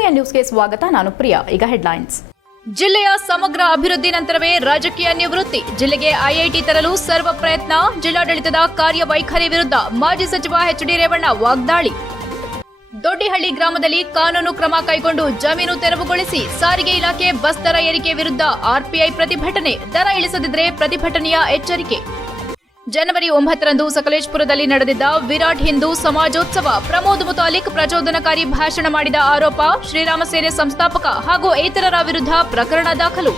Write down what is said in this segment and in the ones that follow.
HIN ನ್ಯೂಸ್ಗೆ ಸ್ವಾಗತ. ನಾನು ಪ್ರಿಯಾ. ಈಗ ಹೆಡ್ಲೈನ್ಸ್. ಜಿಲ್ಲೆಯ ಸಮಗ್ರ ಅಭಿವೃದ್ಧಿ ನಂತರವೇ ರಾಜಕೀಯ ನಿವೃತ್ತಿ. ಜಿಲ್ಲೆಗೆ ಐಐಟಿ ತರಲು ಸರ್ವ ಪ್ರಯತ್ನ. ಜಿಲ್ಲಾಡಳಿತದ ಕಾರ್ಯವೈಖರಿ ವಿರುದ್ಧ ಮಾಜಿ ಸಚಿವ ಎಚ್ಡಿ ರೇವಣ್ಣ ವಾಗ್ದಾಳಿ. ದೊಡ್ಡಿಹಳ್ಳಿ ಗ್ರಾಮದಲ್ಲಿ ಕಾನೂನು ಕ್ರಮ ಕೈಗೊಂಡು ಜಮೀನು ತೆರವುಗೊಳಿಸಿ. ಸಾರಿಗೆ ಇಲಾಖೆ ಬಸ್ ದರ ಏರಿಕೆ ವಿರುದ್ಧ ಆರ್ಪಿಐ ಪ್ರತಿಭಟನೆ. ದರ ಇಳಿಸದಿದ್ರೆ ಪ್ರತಿಭಟನೆಯ ಎಚ್ಚರಿಕೆ. ಜನವರಿ 9ರಂದು ಸಕಲೇಶಪುರದಲ್ಲಿ ನಡೆದಿದ್ದ ವಿರಾಟ್ ಹಿಂದೂ ಸಮಾಜೋತ್ಸವ. ಪ್ರಮೋದ್ ಮುತಾಲಿಕ್ ಪ್ರಚೋದನಕಾರಿ ಭಾಷಣ ಮಾಡಿದ ಆರೋಪ. ಶ್ರೀರಾಮ ಸೇನೆ ಸಂಸ್ಥಾಪಕ ಹಾಗೂ ಇತರರ ವಿರುದ್ಧ ಪ್ರಕರಣ ದಾಖಲು.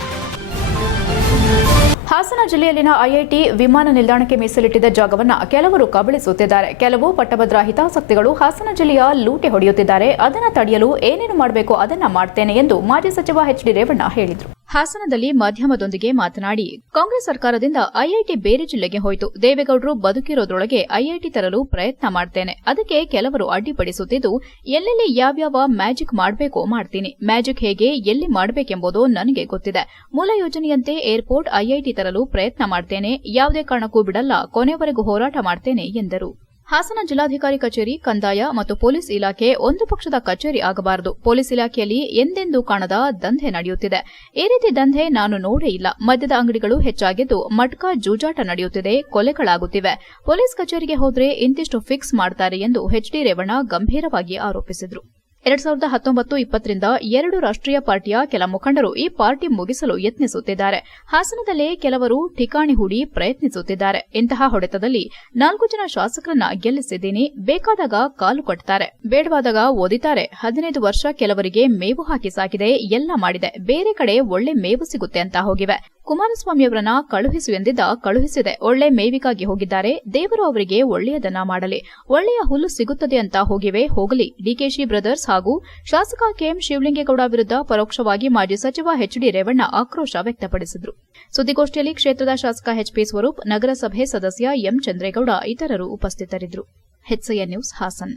ಹಾಸನ ಜಿಲ್ಲೆಯಲ್ಲಿನ ಐಐಟಿ ವಿಮಾನ ನಿಲ್ದಾಣಕ್ಕೆ ಮೀಸಲಿಟ್ಟಿದ್ದ ಜಾಗವನ್ನು ಕೆಲವರು ಕಬಳಿಸುತ್ತಿದ್ದಾರೆ. ಕೆಲವು ಪಟ್ಟಭದ್ರ ಹಿತಾಸಕ್ತಿಗಳು ಹಾಸನ ಜಿಲ್ಲೆಯ ಲೂಟೆ ಹೊಡೆಯುತ್ತಿದ್ದಾರೆ. ಅದನ್ನು ತಡೆಯಲು ಏನೇನು ಮಾಡಬೇಕು ಅದನ್ನ ಮಾಡ್ತೇನೆ ಎಂದು ಮಾಜಿ ಸಚಿವ ಎಚ್ಡಿ ರೇವಣ್ಣ ಹೇಳಿದರು. ಹಾಸನದಲ್ಲಿ ಮಾಧ್ಯಮದೊಂದಿಗೆ ಮಾತನಾಡಿ, ಕಾಂಗ್ರೆಸ್ ಸರ್ಕಾರದಿಂದ ಐಐಟಿ ಬೇರೆ ಜಿಲ್ಲೆಗೆ ಹೋಯಿತು. ದೇವೇಗೌಡರು ಬದುಕಿರೋದ್ರೊಳಗೆ ಐಐಟಿ ತರಲು ಪ್ರಯತ್ನ ಮಾಡ್ತೇನೆ. ಅದಕ್ಕೆ ಕೆಲವರು ಅಡ್ಡಿಪಡಿಸುತ್ತಿದ್ದು, ಎಲ್ಲೆಲ್ಲಿ ಯಾವ್ಯಾವ ಮ್ಯಾಜಿಕ್ ಮಾಡಬೇಕೋ ಮಾಡ್ತೀನಿ. ಮ್ಯಾಜಿಕ್ ಹೇಗೆ ಎಲ್ಲಿ ಮಾಡಬೇಕೆಂಬುದು ನನಗೆ ಗೊತ್ತಿದೆ. ಮೂಲ ಯೋಜನೆಯಂತೆ ಏರ್ಪೋರ್ಟ್ ಐಐಟಿ ತರಲು ಪ್ರಯತ್ನ ಮಾಡ್ತೇನೆ. ಯಾವುದೇ ಕಾರಣಕ್ಕೂ ಬಿಡಲ್ಲ. ಕೊನೆವರೆಗೂ ಹೋರಾಟ ಮಾಡ್ತೇನೆ ಎಂದರು. ಹಾಸನ ಜಿಲ್ಲಾಧಿಕಾರಿ ಕಚೇರಿ, ಕಂದಾಯ ಮತ್ತು ಪೊಲೀಸ್ ಇಲಾಖೆ ಒಂದು ಪಕ್ಷದ ಕಚೇರಿ ಆಗಬಾರದು. ಪೊಲೀಸ್ ಇಲಾಖೆಯಲ್ಲಿ ಎಂದೆಂದೂ ಕಾಣದ ದಂಧೆ ನಡೆಯುತ್ತಿದೆ. ಈ ರೀತಿ ದಂಧೆ ನಾನು ನೋಡೇ ಇಲ್ಲ. ಮದ್ಯದ ಅಂಗಡಿಗಳು ಹೆಚ್ಚಾಗಿದ್ದು, ಮಟ್ಕಾ ಜೂಜಾಟ ನಡೆಯುತ್ತಿದೆ, ಕೊಲೆಗಳಾಗುತ್ತಿವೆ. ಪೊಲೀಸ್ ಕಚೇರಿಗೆ ಹೋದ್ರೆ ಇಂತಿಷ್ಟು ಫಿಕ್ಸ್ ಮಾಡ್ತಾರೆ ಎಂದು ಎಚ್ಡಿ ರೇವಣ್ಣ ಗಂಭೀರವಾಗಿ ಆರೋಪಿಸಿದರು. 2019-20ರಿಂದ 2 ರಾಷ್ಟ್ರೀಯ ಪಾರ್ಟಿಯ ಕೆಲ ಮುಖಂಡರು ಈ ಪಾರ್ಟಿ ಮುಗಿಸಲು ಯತ್ನಿಸುತ್ತಿದ್ದಾರೆ. ಹಾಸನದಲ್ಲೇ ಕೆಲವರು ಠಿಕಾಣಿ ಹೂಡಿ ಪ್ರಯತ್ನಿಸುತ್ತಿದ್ದಾರೆ. ಇಂತಹ ಹೊಡೆತದಲ್ಲಿ 4 ಜನ ಶಾಸಕರನ್ನ ಗೆಲ್ಲಿಸಿದ್ದೀನಿ. ಬೇಕಾದಾಗ ಕಾಲು ಕಟ್ತಾರೆ, ಬೇಡವಾದಾಗ ಓದಿತಾರೆ. 15 ವರ್ಷ ಕೆಲವರಿಗೆ ಮೇವು ಹಾಕಿ ಸಾಕಿದೆ, ಎಲ್ಲ ಮಾಡಿದೆ. ಬೇರೆ ಕಡೆ ಒಳ್ಳೆ ಮೇವು ಸಿಗುತ್ತೆ ಅಂತ ಹೋಗಿವೆ. ಕುಮಾರಸ್ವಾಮಿಯವರನ್ನ ಕಳುಹಿಸು ಎಂದಿದ್ದ, ಕಳುಹಿಸಿದೆ. ಒಳ್ಳೆ ಮೇವಿಗಾಗಿ ಹೋಗಿದ್ದಾರೆ. ದೇವರು ಅವರಿಗೆ ಒಳ್ಳೆಯದನ್ನ ಮಾಡಲಿ. ಒಳ್ಳೆಯ ಹುಲ್ಲು ಸಿಗುತ್ತದೆ ಅಂತ ಹೋಗಿವೆ, ಹೋಗಲಿ. ಡಿಕೆಶಿ ಬ್ರದರ್ಸ್ ಹಾಗೂ ಶಾಸಕ ಕೆಎಂ ಶಿವಲಿಂಗೇಗೌಡ ವಿರುದ್ಧ ಪರೋಕ್ಷವಾಗಿ ಮಾಜಿ ಸಚಿವ ಎಚ್ಡಿ ರೇವಣ್ಣ ಆಕ್ರೋಶ ವ್ಯಕ್ತಪಡಿಸಿದರು. ಸುದ್ದಿಗೋಷ್ಠಿಯಲ್ಲಿ ಕ್ಷೇತ್ರದ ಶಾಸಕ ಎಚ್ಪಿ ಸ್ವರೂಪ್, ನಗರಸಭೆ ಸದಸ್ಯ ಎಂ ಚಂದ್ರೇಗೌಡ ಇತರರು ಉಪಸ್ಥಿತರಿದ್ದರು. HIN news, Hassan.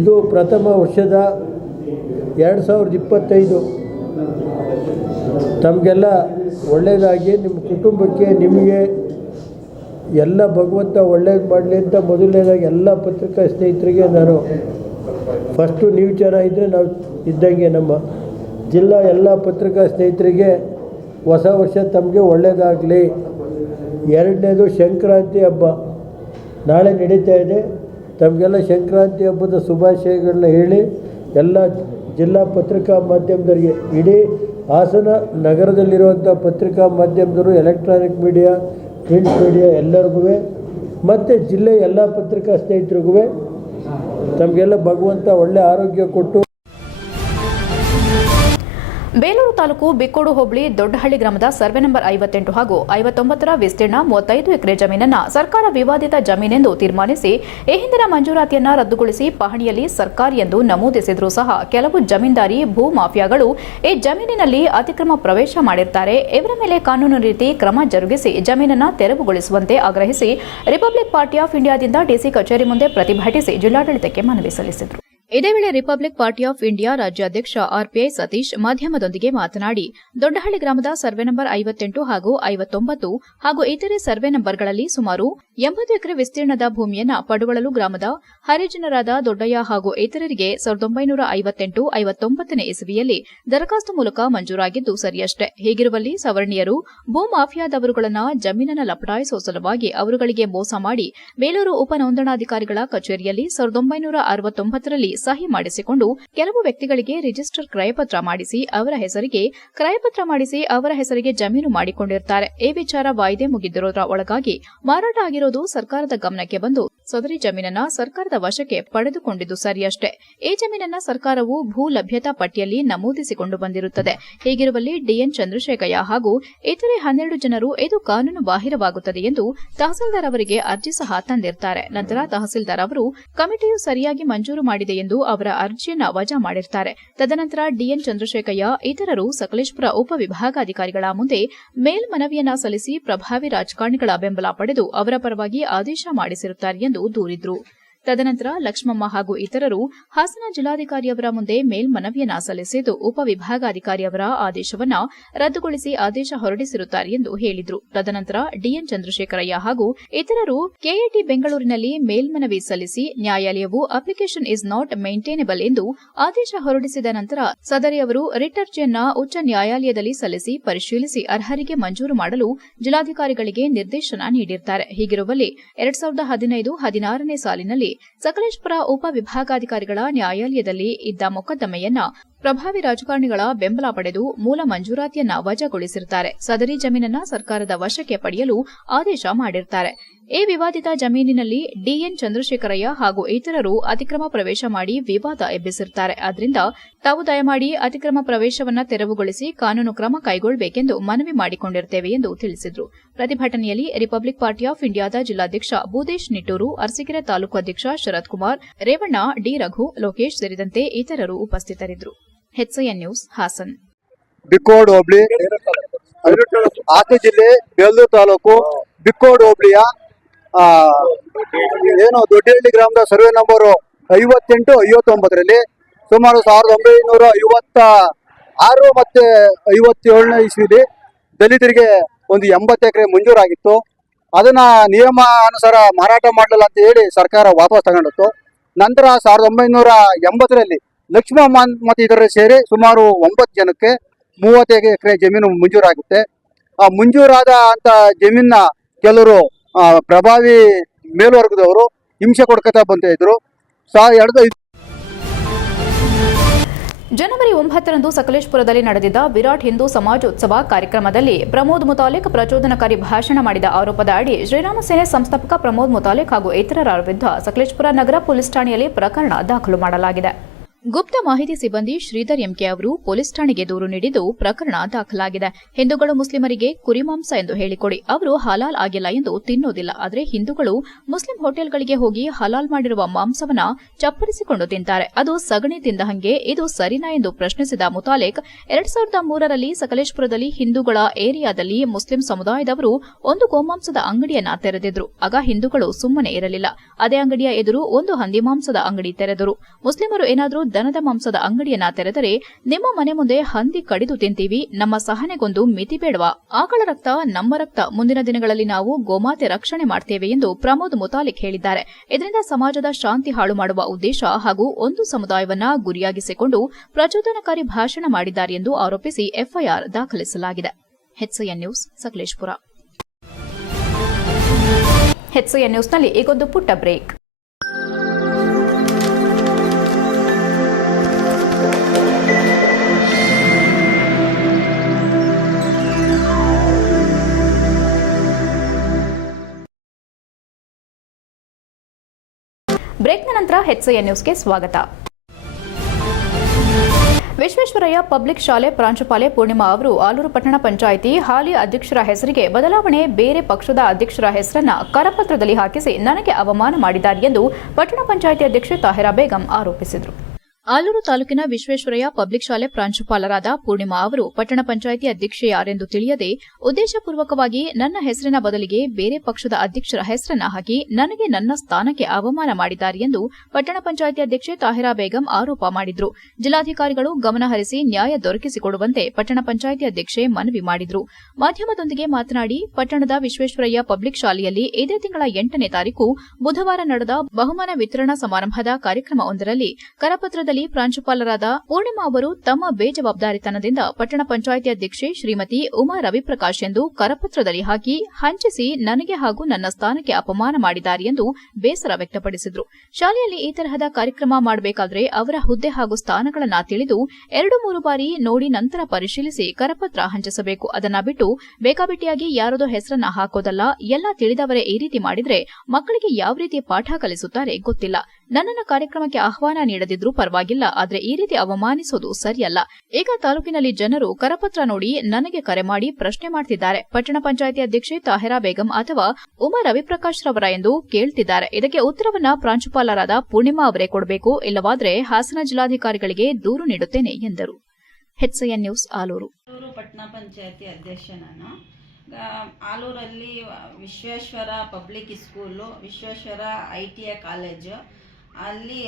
ಇದು ಪ್ರಥಮ ವರ್ಷದ 2025 ತಮಗೆಲ್ಲ ಒಳ್ಳೆಯದಾಗಿ, ನಿಮ್ಮ ಕುಟುಂಬಕ್ಕೆ, ನಿಮಗೆ ಎಲ್ಲ ಭಗವಂತ ಒಳ್ಳೇದು ಮಾಡಲಿ ಅಂತ ಮೊದಲನೇದಾಗಿ ಎಲ್ಲ ಪತ್ರಿಕಾ ಸ್ನೇಹಿತರಿಗೆ ನಾನು ಫಸ್ಟು ನೀವು ಚೆನ್ನಾಗಿದ್ದರೆ ನಾವು ಇದ್ದಂಗೆ. ನಮ್ಮ ಜಿಲ್ಲಾ ಎಲ್ಲ ಪತ್ರಿಕಾ ಸ್ನೇಹಿತರಿಗೆ ಹೊಸ ವರ್ಷ ತಮಗೆ ಒಳ್ಳೆಯದಾಗಲಿ. ಎರಡನೇದು ಸಂಕ್ರಾಂತಿ ಹಬ್ಬ ನಾಳೆ ನಡೀತಾ ಇದೆ. ತಮಗೆಲ್ಲ ಸಂಕ್ರಾಂತಿ ಹಬ್ಬದ ಶುಭಾಶಯಗಳನ್ನ ಹೇಳಿ ಎಲ್ಲ ಜಿಲ್ಲಾ ಪತ್ರಿಕಾ ಮಾಧ್ಯಮದವರಿಗೆ, ಇಡೀ ಹಾಸನ ನಗರದಲ್ಲಿರುವಂಥ ಪತ್ರಿಕಾ ಮಾಧ್ಯಮದವರು, ಎಲೆಕ್ಟ್ರಾನಿಕ್ ಮೀಡಿಯಾ, ಪ್ರಿಂಟ್ ಮೀಡಿಯಾ ಎಲ್ಲರಿಗೂ ಮತ್ತು ಜಿಲ್ಲೆಯ ಎಲ್ಲ ಪತ್ರಿಕಾ ಸ್ನೇಹಿತರಿಗೂ ತಮಗೆಲ್ಲ ಭಗವಂತ ಒಳ್ಳೆ ಆರೋಗ್ಯ ಕೊಟ್ಟು. ಬೇಲೂರು ತಾಲೂಕು ಬಿಕ್ಕೋಡು ಹೋಬಳಿ ದೊಡ್ಡಹಳ್ಳಿ ಗ್ರಾಮದ ಸರ್ವೆ ನಂಬರ್ 58 ಹಾಗೂ 59ರ ವಿಸ್ತೀರ್ಣ 35 ಎಕರೆ ಜಮೀನನ್ನು ಸರ್ಕಾರ ವಿವಾದಿತ ಜಮೀನೆಂದು ತೀರ್ಮಾನಿಸಿ ಈ ಹಿಂದಿನ ಮಂಜೂರಾತಿಯನ್ನು ರದ್ದುಗೊಳಿಸಿ ಪಹಣಿಯಲ್ಲಿ ಸರ್ಕಾರಿ ಎಂದು ನಮೂದಿಸಿದರೂ ಸಹ ಕೆಲವು ಜಮೀನ್ದಾರಿ ಭೂ ಮಾಫಿಯಾಗಳು ಈ ಜಮೀನಿನಲ್ಲಿ ಅತಿಕ್ರಮ ಪ್ರವೇಶ ಮಾಡಿರುತ್ತಾರೆ. ಇವರ ಮೇಲೆ ಕಾನೂನು ರೀತಿ ಕ್ರಮ ಜರುಗಿಸಿ ಜಮೀನನ್ನು ತೆರವುಗೊಳಿಸುವಂತೆ ಆಗ್ರಹಿಸಿ ರಿಪಬ್ಲಿಕ್ ಪಾರ್ಟಿ ಆಫ್ ಇಂಡಿಯಾದಿಂದ ಡಿಸಿ ಕಚೇರಿ ಮುಂದೆ ಪ್ರತಿಭಟಿಸಿ ಜಿಲ್ಲಾಡಳಿತಕ್ಕೆ ಮನವಿ ಸಲ್ಲಿಸಿದರು. ಇದೇ ವೇಳೆ ರಿಪಬ್ಲಿಕ್ ಪಾರ್ಟಿ ಆಫ್ ಇಂಡಿಯಾ ರಾಜ್ಯಾಧ್ಯಕ್ಷ ಆರ್ಪಿಐ ಸತೀಶ್ ಮಾಧ್ಯಮದೊಂದಿಗೆ ಮಾತನಾಡಿ, ದೊಡ್ಡಹಳ್ಳಿ ಗ್ರಾಮದ ಸರ್ವೆ ನಂಬರ್ 58 ಹಾಗೂ 59 ಹಾಗೂ ಇತರೆ ಸರ್ವೆ ನಂಬರ್ಗಳಲ್ಲಿ ಸುಮಾರು 80 ಎಕರೆ ವಿಸ್ತೀರ್ಣದ ಭೂಮಿಯನ್ನು ಪಡುವಳಲು ಗ್ರಾಮದ ಹರಿಜನರಾದ ದೊಡ್ಡಯ್ಯ ಹಾಗೂ ಇತರರಿಗೆ 1958-59ನೇ ಇಸವಿಯಲ್ಲಿ ದರಖಾಸ್ತು ಮೂಲಕ ಮಂಜೂರಾಗಿದ್ದು ಸರಿಯಷ್ಟೇ. ಹೀಗಿರುವಲ್ಲಿ ಸವರ್ಣೀಯರು ಭೂ ಮಾಫಿಯಾದವರುಗಳನ್ನು ಜಮೀನನ್ನು ಲಪಟಾಯಿಸುವ ಸಲುವಾಗಿ ಅವರುಗಳಿಗೆ ಮೋಸ ಮಾಡಿ ಬೇಲೂರು ಉಪ ನೋಂದಣಾಧಿಕಾರಿಗಳ ಕಚೇರಿಯಲ್ಲಿ 1969ರಲ್ಲಿ ಸಹಿ ಮಾಡಿಸಿಕೊಂಡು ಕೆಲವು ವ್ಯಕ್ತಿಗಳಿಗೆ ರಿಜಿಸ್ಟರ್ ಕ್ರಯಪತ್ರ ಮಾಡಿಸಿ ಅವರ ಹೆಸರಿಗೆ ಜಮೀನು ಮಾಡಿಕೊಂಡಿರುತ್ತಾರೆ. ಈ ವಿಚಾರ ವಾಯ್ದೆ ಮುಗಿದಿರೋದ್ರ ಒಳಗಾಗಿ ಮಾರಾಟ ಆಗಿರೋದು ಸರ್ಕಾರದ ಗಮನಕ್ಕೆ ಬಂದು ಸದರಿ ಜಮೀನನ್ನ ಸರ್ಕಾರದ ವಶಕ್ಕೆ ಪಡೆದುಕೊಂಡಿದ್ದು ಸರಿಯಷ್ಟೇ. ಈ ಜಮೀನನ್ನ ಸರ್ಕಾರವು ಭೂ ಲಭ್ಯತಾ ಪಟ್ಟಿಯಲ್ಲಿ ನಮೂದಿಸಿಕೊಂಡು ಬಂದಿರುತ್ತದೆ. ಹೀಗಿರುವಲ್ಲಿ ಡಿಎನ್ ಚಂದ್ರಶೇಖಯ್ಯ ಹಾಗೂ ಇತರೆ 12 ಜನರು ಇದು ಕಾನೂನು ಬಾಹಿರವಾಗುತ್ತದೆ ಎಂದು ತಹಸೀಲ್ದಾರ್ ಅವರಿಗೆ ಅರ್ಜಿ ಸಹ ತಂದಿರುತ್ತಾರೆ. ನಂತರ ತಹಸೀಲ್ದಾರ್ ಅವರು ಕಮಿಟಿಯು ಸರಿಯಾಗಿ ಮಂಜೂರು ಮಾಡಿದೆ ಎಂದು ಅವರ ಅರ್ಜಿಯನ್ನ ವಜಾ ಮಾಡಿರುತ್ತಾರೆ. ತದನಂತರ ಡಿಎನ್ ಚಂದ್ರಶೇಖಯ್ಯ ಇತರರು ಸಕಲೇಶಪುರ ಉಪವಿಭಾಗಾಧಿಕಾರಿಗಳ ಮುಂದೆ ಮೇಲ್ಮನವಿಯನ್ನ ಸಲ್ಲಿಸಿ ಪ್ರಭಾವಿ ರಾಜಕಾರಣಿಗಳ ಬೆಂಬಲ ಪಡೆದು ಅವರ ಪರವಾಗಿ ಆದೇಶ ಮಾಡಿಸಿರುತ್ತಾರೆ ಎಂದು ದೂರಿದರು. ತದನಂತರ ಲಕ್ಷ್ಮಮ್ಮ ಹಾಗೂ ಇತರರು ಹಾಸನ ಜಿಲ್ಲಾಧಿಕಾರಿಯವರ ಮುಂದೆ ಮೇಲ್ಮನವಿಯನ್ನ ಸಲ್ಲಿಸಿದ್ದು ಉಪವಿಭಾಗಾಧಿಕಾರಿಯವರ ಆದೇಶವನ್ನ ರದ್ದುಗೊಳಿಸಿ ಆದೇಶ ಹೊರಡಿಸಿರುತ್ತಾರೆ ಎಂದು ಹೇಳಿದರು. ತದನಂತರ ಡಿಎನ್ ಚಂದ್ರಶೇಖರಯ್ಯ ಹಾಗೂ ಇತರರು ಕೆಐಟಿ ಬೆಂಗಳೂರಿನಲ್ಲಿ ಮೇಲ್ಮನವಿ ಸಲ್ಲಿಸಿ ನ್ಯಾಯಾಲಯವು ಅಪ್ಲಿಕೇಶನ್ ಇಸ್ ನಾಟ್ ಮೇಂಟೈನಬಲ್ ಎಂದು ಆದೇಶ ಹೊರಡಿಸಿದ ನಂತರ ಸದರಿಯವರು ರಿಟ್ ಅರ್ಜಿಯನ್ನ ಉಚ್ಚ ನ್ಯಾಯಾಲಯದಲ್ಲಿ ಸಲ್ಲಿಸಿ ಪರಿಶೀಲಿಸಿ ಅರ್ಹರಿಗೆ ಮಂಜೂರು ಮಾಡಲು ಜಿಲ್ಲಾಧಿಕಾರಿಗಳಿಗೆ ನಿರ್ದೇಶನ ನೀಡಿರುತ್ತಾರೆ. ಹೀಗಿರುವಲ್ಲಿ 2015-16ನೇ ಸಾಲಿನಲ್ಲಿ ಸಕಲೇಶಪುರ ಉಪವಿಭಾಗಾಧಿಕಾರಿಗಳ ನ್ಯಾಯಾಲಯದಲ್ಲಿ ಇದ್ದ ಮೊಕದ್ದಮೆಯನ್ನ ಪ್ರಭಾವಿ ರಾಜಕಾರಣಿಗಳ ಬೆಂಬಲ ಪಡೆದು ಮೂಲ ಮಂಜೂರಾತಿಯನ್ನ ವಜಾಗೊಳಿಸಿರುತ್ತಾರೆ. ಸದರಿ ಜಮೀನನ್ನ ಸರ್ಕಾರದ ವಶಕ್ಕೆ ಪಡೆಯಲು ಆದೇಶ ಮಾಡಿರುತ್ತಾರೆ. ಈ ವಿವಾದಿತ ಜಮೀನಿನಲ್ಲಿ ಡಿಎನ್ ಚಂದ್ರಶೇಖರಯ್ಯ ಹಾಗೂ ಇತರರು ಅತಿಕ್ರಮ ಪ್ರವೇಶ ಮಾಡಿ ವಿವಾದ ಎಬ್ಬಿಸಿರುತ್ತಾರೆ. ಆದ್ದರಿಂದ ತಾವು ದಯಮಾಡಿ ಅತಿಕ್ರಮ ಪ್ರವೇಶವನ್ನ ತೆರವುಗೊಳಿಸಿ ಕಾನೂನು ಕ್ರಮ ಕೈಗೊಳ್ಳಬೇಕೆಂದು ಮನವಿ ಮಾಡಿಕೊಂಡಿರುತ್ತೇವೆ ಎಂದು ತಿಳಿಸಿದರು. ಪ್ರತಿಭಟನೆಯಲ್ಲಿ ರಿಪಬ್ಲಿಕ್ ಪಾರ್ಟಿ ಆಫ್ ಇಂಡಿಯಾದ ಜಿಲ್ಲಾಧ್ಯಕ್ಷ ಭೂದೇಶ್ ನಿಟ್ಟೂರು, ಅರಸೀಕೆರೆ ತಾಲೂಕು ಅಧ್ಯಕ್ಷ ಶರತ್ ಕುಮಾರ್, ರೇವಣ್ಣ, ಡಿ ರಘು, ಲೋಕೇಶ್ ಸೇರಿದಂತೆ ಇತರರು ಉಪಸ್ಥಿತರಿದ್ದರು. HCN news Hassan. ಬಿಕ್ಕೋಡ್ ಹೋಬಳಿ, ಹಾಸನ ಜಿಲ್ಲೆ ಬೇಲೂರು ತಾಲೂಕು ಬಿಕ್ಕೋಡ್ ಹೋಬಳಿಯ ದೊಡ್ಡಹಳ್ಳಿ ಗ್ರಾಮದ ಸರ್ವೆ ನಂಬರ್ 58-59ರಲ್ಲಿ ಸುಮಾರು 1956 ಮತ್ತೆ 57ನೇ ಇಸ್ವಿಲಿ ದಲಿತರಿಗೆ ಒಂದು 80 ಎಕರೆ ಮಂಜೂರಾಗಿತ್ತು. ಅದನ್ನ ನಿಯಮ ಅನುಸಾರ ಮಾರಾಟ ಮಾಡಲಿಲ್ಲ ಅಂತ ಹೇಳಿ ಸರ್ಕಾರ ವಾಪಸ್ ತಗೊಂಡಿತ್ತು. ನಂತರ 1980ರಲ್ಲಿ ಲಕ್ಷ್ಮಮ್ಮ ಮತ್ತು ಇದರಲ್ಲಿ ಸೇರಿ ಸುಮಾರು 9 ಜನಕ್ಕೆ 30 ಎಕರೆ ಜಮೀನು ಮಂಜೂರಾಗುತ್ತೆ. ಆ ಮಂಜೂರಾದ ಅಂತ ಜಮೀನ ಕೆಲವರು ಪ್ರಭಾವಿ ಮೇಲ್ವರ್ಗದವರು ಹಿಂಸೆ ಕೊಡ್ಕೊತಾ ಬಂತ ಇದ್ರು. ಜನವರಿ 9ರಂದು ಸಕಲೇಶಪುರದಲ್ಲಿ ನಡೆದಿದ್ದ ವಿರಾಟ್ ಹಿಂದೂ ಸಮಾಜೋತ್ಸವ ಕಾರ್ಯಕ್ರಮದಲ್ಲಿ ಪ್ರಮೋದ್ ಮುತಾಲಿಕ್ ಪ್ರಚೋದನಕಾರಿ ಭಾಷಣ ಮಾಡಿದ ಆರೋಪದ ಅಡಿ ಶ್ರೀರಾಮ ಸೇನೆ ಸಂಸ್ಥಾಪಕ ಪ್ರಮೋದ್ ಮುತಾಲಿಕ್ ಹಾಗೂ ಇತರರ ವಿರುದ್ಧ ಸಕಲೇಶಪುರ ನಗರ ಪೊಲೀಸ್ ಠಾಣೆಯಲ್ಲಿ ಪ್ರಕರಣ ದಾಖಲು ಮಾಡಲಾಗಿದೆ. ಗುಪ್ತ ಮಾಹಿತಿ ಸಿಬ್ಬಂದಿ ಶ್ರೀಧರ್ ಎಂಕೆ ಅವರು ಪೊಲೀಸ್ ಠಾಣೆಗೆ ದೂರು ನೀಡಿದ್ದು ಪ್ರಕರಣ ದಾಖಲಾಗಿದೆ. ಹಿಂದೂಗಳು ಮುಸ್ಲಿಮರಿಗೆ ಕುರಿಮಾಂಸ ಎಂದು ಹೇಳಿಕೊಡಿ, ಅವರು ಹಲಾಲ್ ಆಗಿಲ್ಲ ಎಂದು ತಿನ್ನೋದಿಲ್ಲ. ಆದರೆ ಹಿಂದೂಗಳು ಮುಸ್ಲಿಂ ಹೋಟೆಲ್ಗಳಿಗೆ ಹೋಗಿ ಹಲಾಲ್ ಮಾಡಿರುವ ಮಾಂಸವನ್ನ ಚಪ್ಪರಿಸಿಕೊಂಡು ತಿಂತಾರೆ. ಅದು ಸಗಣಿ ತಿಂದ ಹಂಗೆ, ಇದು ಸರಿನಾ ಎಂದು ಪ್ರಶ್ನಿಸಿದ ಮುತಾಲಿಕ್ 2003ರಲ್ಲಿ ಸಕಲೇಶಪುರದಲ್ಲಿ ಹಿಂದೂಗಳ ಏರಿಯಾದಲ್ಲಿ ಮುಸ್ಲಿಂ ಸಮುದಾಯದವರು ಒಂದು ಗೋಮಾಂಸದ ಅಂಗಡಿಯನ್ನ ತೆರೆದಿದ್ರು. ಆಗ ಹಿಂದೂಗಳು ಸುಮ್ಮನೆ ಇರಲಿಲ್ಲ. ಅದೇ ಅಂಗಡಿಯ ಎದುರು ಒಂದು ಹಂದಿ ಮಾಂಸದ ಅಂಗಡಿ ತೆರೆದರು. ಮುಸ್ಲಿಮರು ಏನಾದರೂ ದನದ ಮಾಂಸದ ಅಂಗಡಿಯನ್ನ ತೆರೆದರೆ ನಿಮ್ಮ ಮನೆ ಮುಂದೆ ಹಂದಿ ಕಡಿದು ತಿಂತೀವಿ, ನಮ್ಮ ಸಹನೆಗೊಂದು ಮಿತಿ ಬೇಡವಾ? ಆಕಳ ರಕ್ತ ನಮ್ಮ ರಕ್ತ, ಮುಂದಿನ ದಿನಗಳಲ್ಲಿ ನಾವು ಗೋಮಾತೆ ರಕ್ಷಣೆ ಮಾಡ್ತೇವೆ ಎಂದು ಪ್ರಮೋದ್ ಮುತಾಲಿಕ್ ಹೇಳಿದ್ದಾರೆ. ಇದರಿಂದ ಸಮಾಜದ ಶಾಂತಿ ಹಾಳು ಮಾಡುವ ಉದ್ದೇಶ ಹಾಗೂ ಒಂದು ಸಮುದಾಯವನ್ನ ಗುರಿಯಾಗಿಸಿಕೊಂಡು ಪ್ರಚೋದನಕಾರಿ ಭಾಷಣ ಮಾಡಿದ್ದಾರೆ ಎಂದು ಆರೋಪಿಸಿ ಎಫ್ಐಆರ್ ದಾಖಲಿಸಲಾಗಿದೆ. HCN news Sakleshpur. HCN ನ್ಯೂಸ್ನಲ್ಲಿ ಈಗೊಂದು ಪುಟ್ಟ ಬ್ರೇಕ್. ಬ್ರೇಕ್ನ ನಂತರ HCN ನ್ಯೂಸ್ಗೆ ಸ್ವಾಗತ. ವಿಶ್ವೇಶ್ವರಯ್ಯ ಪಬ್ಲಿಕ್ ಶಾಲೆ ಪ್ರಾಂಶುಪಾಲೆ ಪೂರ್ಣಿಮಾ ಅವರು ಆಲೂರು ಪಟ್ಟಣ ಪಂಚಾಯಿತಿ ಹಾಲಿ ಅಧ್ಯಕ್ಷರ ಹೆಸರಿಗೆ ಬದಲಾವಣೆ, ಬೇರೆ ಪಕ್ಷದ ಅಧ್ಯಕ್ಷರ ಹೆಸರನ್ನ ಕರಪತ್ರದಲ್ಲಿ ಹಾಕಿಸಿ ನನಗೆ ಅವಮಾನ ಮಾಡಿದ್ದಾರೆ ಎಂದು ಪಟ್ಟಣ ಪಂಚಾಯಿತಿ ಅಧ್ಯಕ್ಷೆ ತಾಹಿರಾ ಬೇಗಂ ಆರೋಪಿಸಿದರು. ಆಲೂರು ತಾಲೂಕಿನ ವಿಶ್ವೇಶ್ವರಯ್ಯ ಪಬ್ಲಿಕ್ ಶಾಲೆ ಪ್ರಾಂಶುಪಾಲರಾದ ಪೂರ್ಣಿಮಾ ಅವರು ಪಟ್ಟಣ ಪಂಚಾಯಿತಿ ಅಧ್ಯಕ್ಷೆ ಯಾರೆಂದು ತಿಳಿಯದೆ ಉದ್ದೇಶಪೂರ್ವಕವಾಗಿ ನನ್ನ ಹೆಸರಿನ ಬದಲಿಗೆ ಬೇರೆ ಪಕ್ಷದ ಅಧ್ಯಕ್ಷರ ಹೆಸರನ್ನ ಹಾಕಿ ನನಗೆ ನನ್ನ ಸ್ಥಾನಕ್ಕೆ ಅವಮಾನ ಮಾಡಿದ್ದಾರೆ ಎಂದು ಪಟ್ಟಣ ಪಂಚಾಯಿತಿ ಅಧ್ಯಕ್ಷೆ ತಾಹಿರಾ ಬೇಗಂ ಆರೋಪ ಮಾಡಿದ್ರು. ಜಿಲ್ಲಾಧಿಕಾರಿಗಳು ಗಮನ ಹರಿಸಿ ನ್ಯಾಯ ದೊರಕಿಸಿಕೊಡುವಂತೆ ಪಟ್ಟಣ ಪಂಚಾಯಿತಿ ಅಧ್ಯಕ್ಷೆ ಮನವಿ ಮಾಡಿದ್ರು. ಮಾಧ್ಯಮದೊಂದಿಗೆ ಮಾತನಾಡಿ, ಪಟ್ಟಣದ ವಿಶ್ವೇಶ್ವರಯ್ಯ ಪಬ್ಲಿಕ್ ಶಾಲೆಯಲ್ಲಿ ಇದೇ ತಿಂಗಳ 8ನೇ ತಾರೀಕು ಬುಧವಾರ ನಡೆದ ಬಹುಮಾನ ವಿತರಣಾ ಸಮಾರಂಭದ ಕಾರ್ಯಕ್ರಮವೊಂದರಲ್ಲಿ ಕರಪತ್ರದಲ್ಲಿ ಪ್ರಾಂಶುಪಾಲರಾದ ಪೂರ್ಣಿಮಾ ಅವರು ತಮ್ಮ ಬೇಜವಾಬ್ದಾರಿತನದಿಂದ ಪಟ್ಟಣ ಪಂಚಾಯಿತಿ ಅಧ್ಯಕ್ಷೆ ಶ್ರೀಮತಿ ಉಮಾ ರವಿಪ್ರಕಾಶ್ ಎಂದು ಕರಪತ್ರದಲ್ಲಿ ಹಾಕಿ ಹಂಚಿಸಿ ನನಗೆ ಹಾಗೂ ನನ್ನ ಸ್ಥಾನಕ್ಕೆ ಅಪಮಾನ ಮಾಡಿದ್ದಾರೆ ಎಂದು ಬೇಸರ ವ್ಯಕ್ತಪಡಿಸಿದರು. ಶಾಲೆಯಲ್ಲಿ ಈ ತರಹದ ಕಾರ್ಯಕ್ರಮ ಮಾಡಬೇಕಾದರೆ ಅವರ ಹುದ್ದೆ ಹಾಗೂ ಸ್ಥಾನಗಳನ್ನು ತಿಳಿದು 2-3 ಬಾರಿ ನೋಡಿ ನಂತರ ಪರಿಶೀಲಿಸಿ ಕರಪತ್ರ ಹಂಚಿಸಬೇಕು. ಅದನ್ನ ಬಿಟ್ಟು ಬೇಕಾಬಿಟ್ಟಿಯಾಗಿ ಯಾರದೋ ಹೆಸರನ್ನ ಹಾಕೋದಲ್ಲ. ಎಲ್ಲ ತಿಳಿದವರೇ ಈ ರೀತಿ ಮಾಡಿದ್ರೆ ಮಕ್ಕಳಿಗೆ ಯಾವ ರೀತಿ ಪಾಠ ಕಲಿಸುತ್ತಾರೆ ಗೊತ್ತಿಲ್ಲ. ನನ್ನನ್ನು ಕಾರ್ಯಕ್ರಮಕ್ಕೆ ಆಹ್ವಾನ ನೀಡದಿದ್ರೂ ಪರವಾಗಿಲ್ಲ, ಆದರೆ ಈ ರೀತಿ ಅವಮಾನಿಸೋದು ಸರಿಯಲ್ಲ. ಈಗ ತಾಲೂಕಿನಲ್ಲಿ ಜನರು ಕರಪತ್ರ ನೋಡಿ ನನಗೆ ಕರೆ ಮಾಡಿ ಪ್ರಶ್ನೆ ಮಾಡ್ತಿದ್ದಾರೆ. ಪಟ್ಟಣ ಪಂಚಾಯಿತಿ ಅಧ್ಯಕ್ಷೆ ತಾಹಿರಾ ಬೇಗಂ ಅಥವಾ ಉಮಾ ರವಿಪ್ರಕಾಶ್ ರವರ ಎಂದು ಕೇಳ್ತಿದ್ದಾರೆ. ಇದಕ್ಕೆ ಉತ್ತರವನ್ನ ಪ್ರಾಂಶುಪಾಲರಾದ ಪೂರ್ಣಿಮಾ ಅವರೇ ಕೊಡಬೇಕು, ಇಲ್ಲವಾದರೆ ಹಾಸನ ಜಿಲ್ಲಾಧಿಕಾರಿಗಳಿಗೆ ದೂರು ನೀಡುತ್ತೇನೆ ಎಂದರು. HCN news Alur. ಪಟ್ಟಣ ಪಂಚಾಯಿತಿ ಅಧ್ಯಕ್ಷ ನಾನು. ಆಲೂರಲ್ಲಿ Vishweshwara public school, Vishweshwara ITI college, ಅಲ್ಲಿ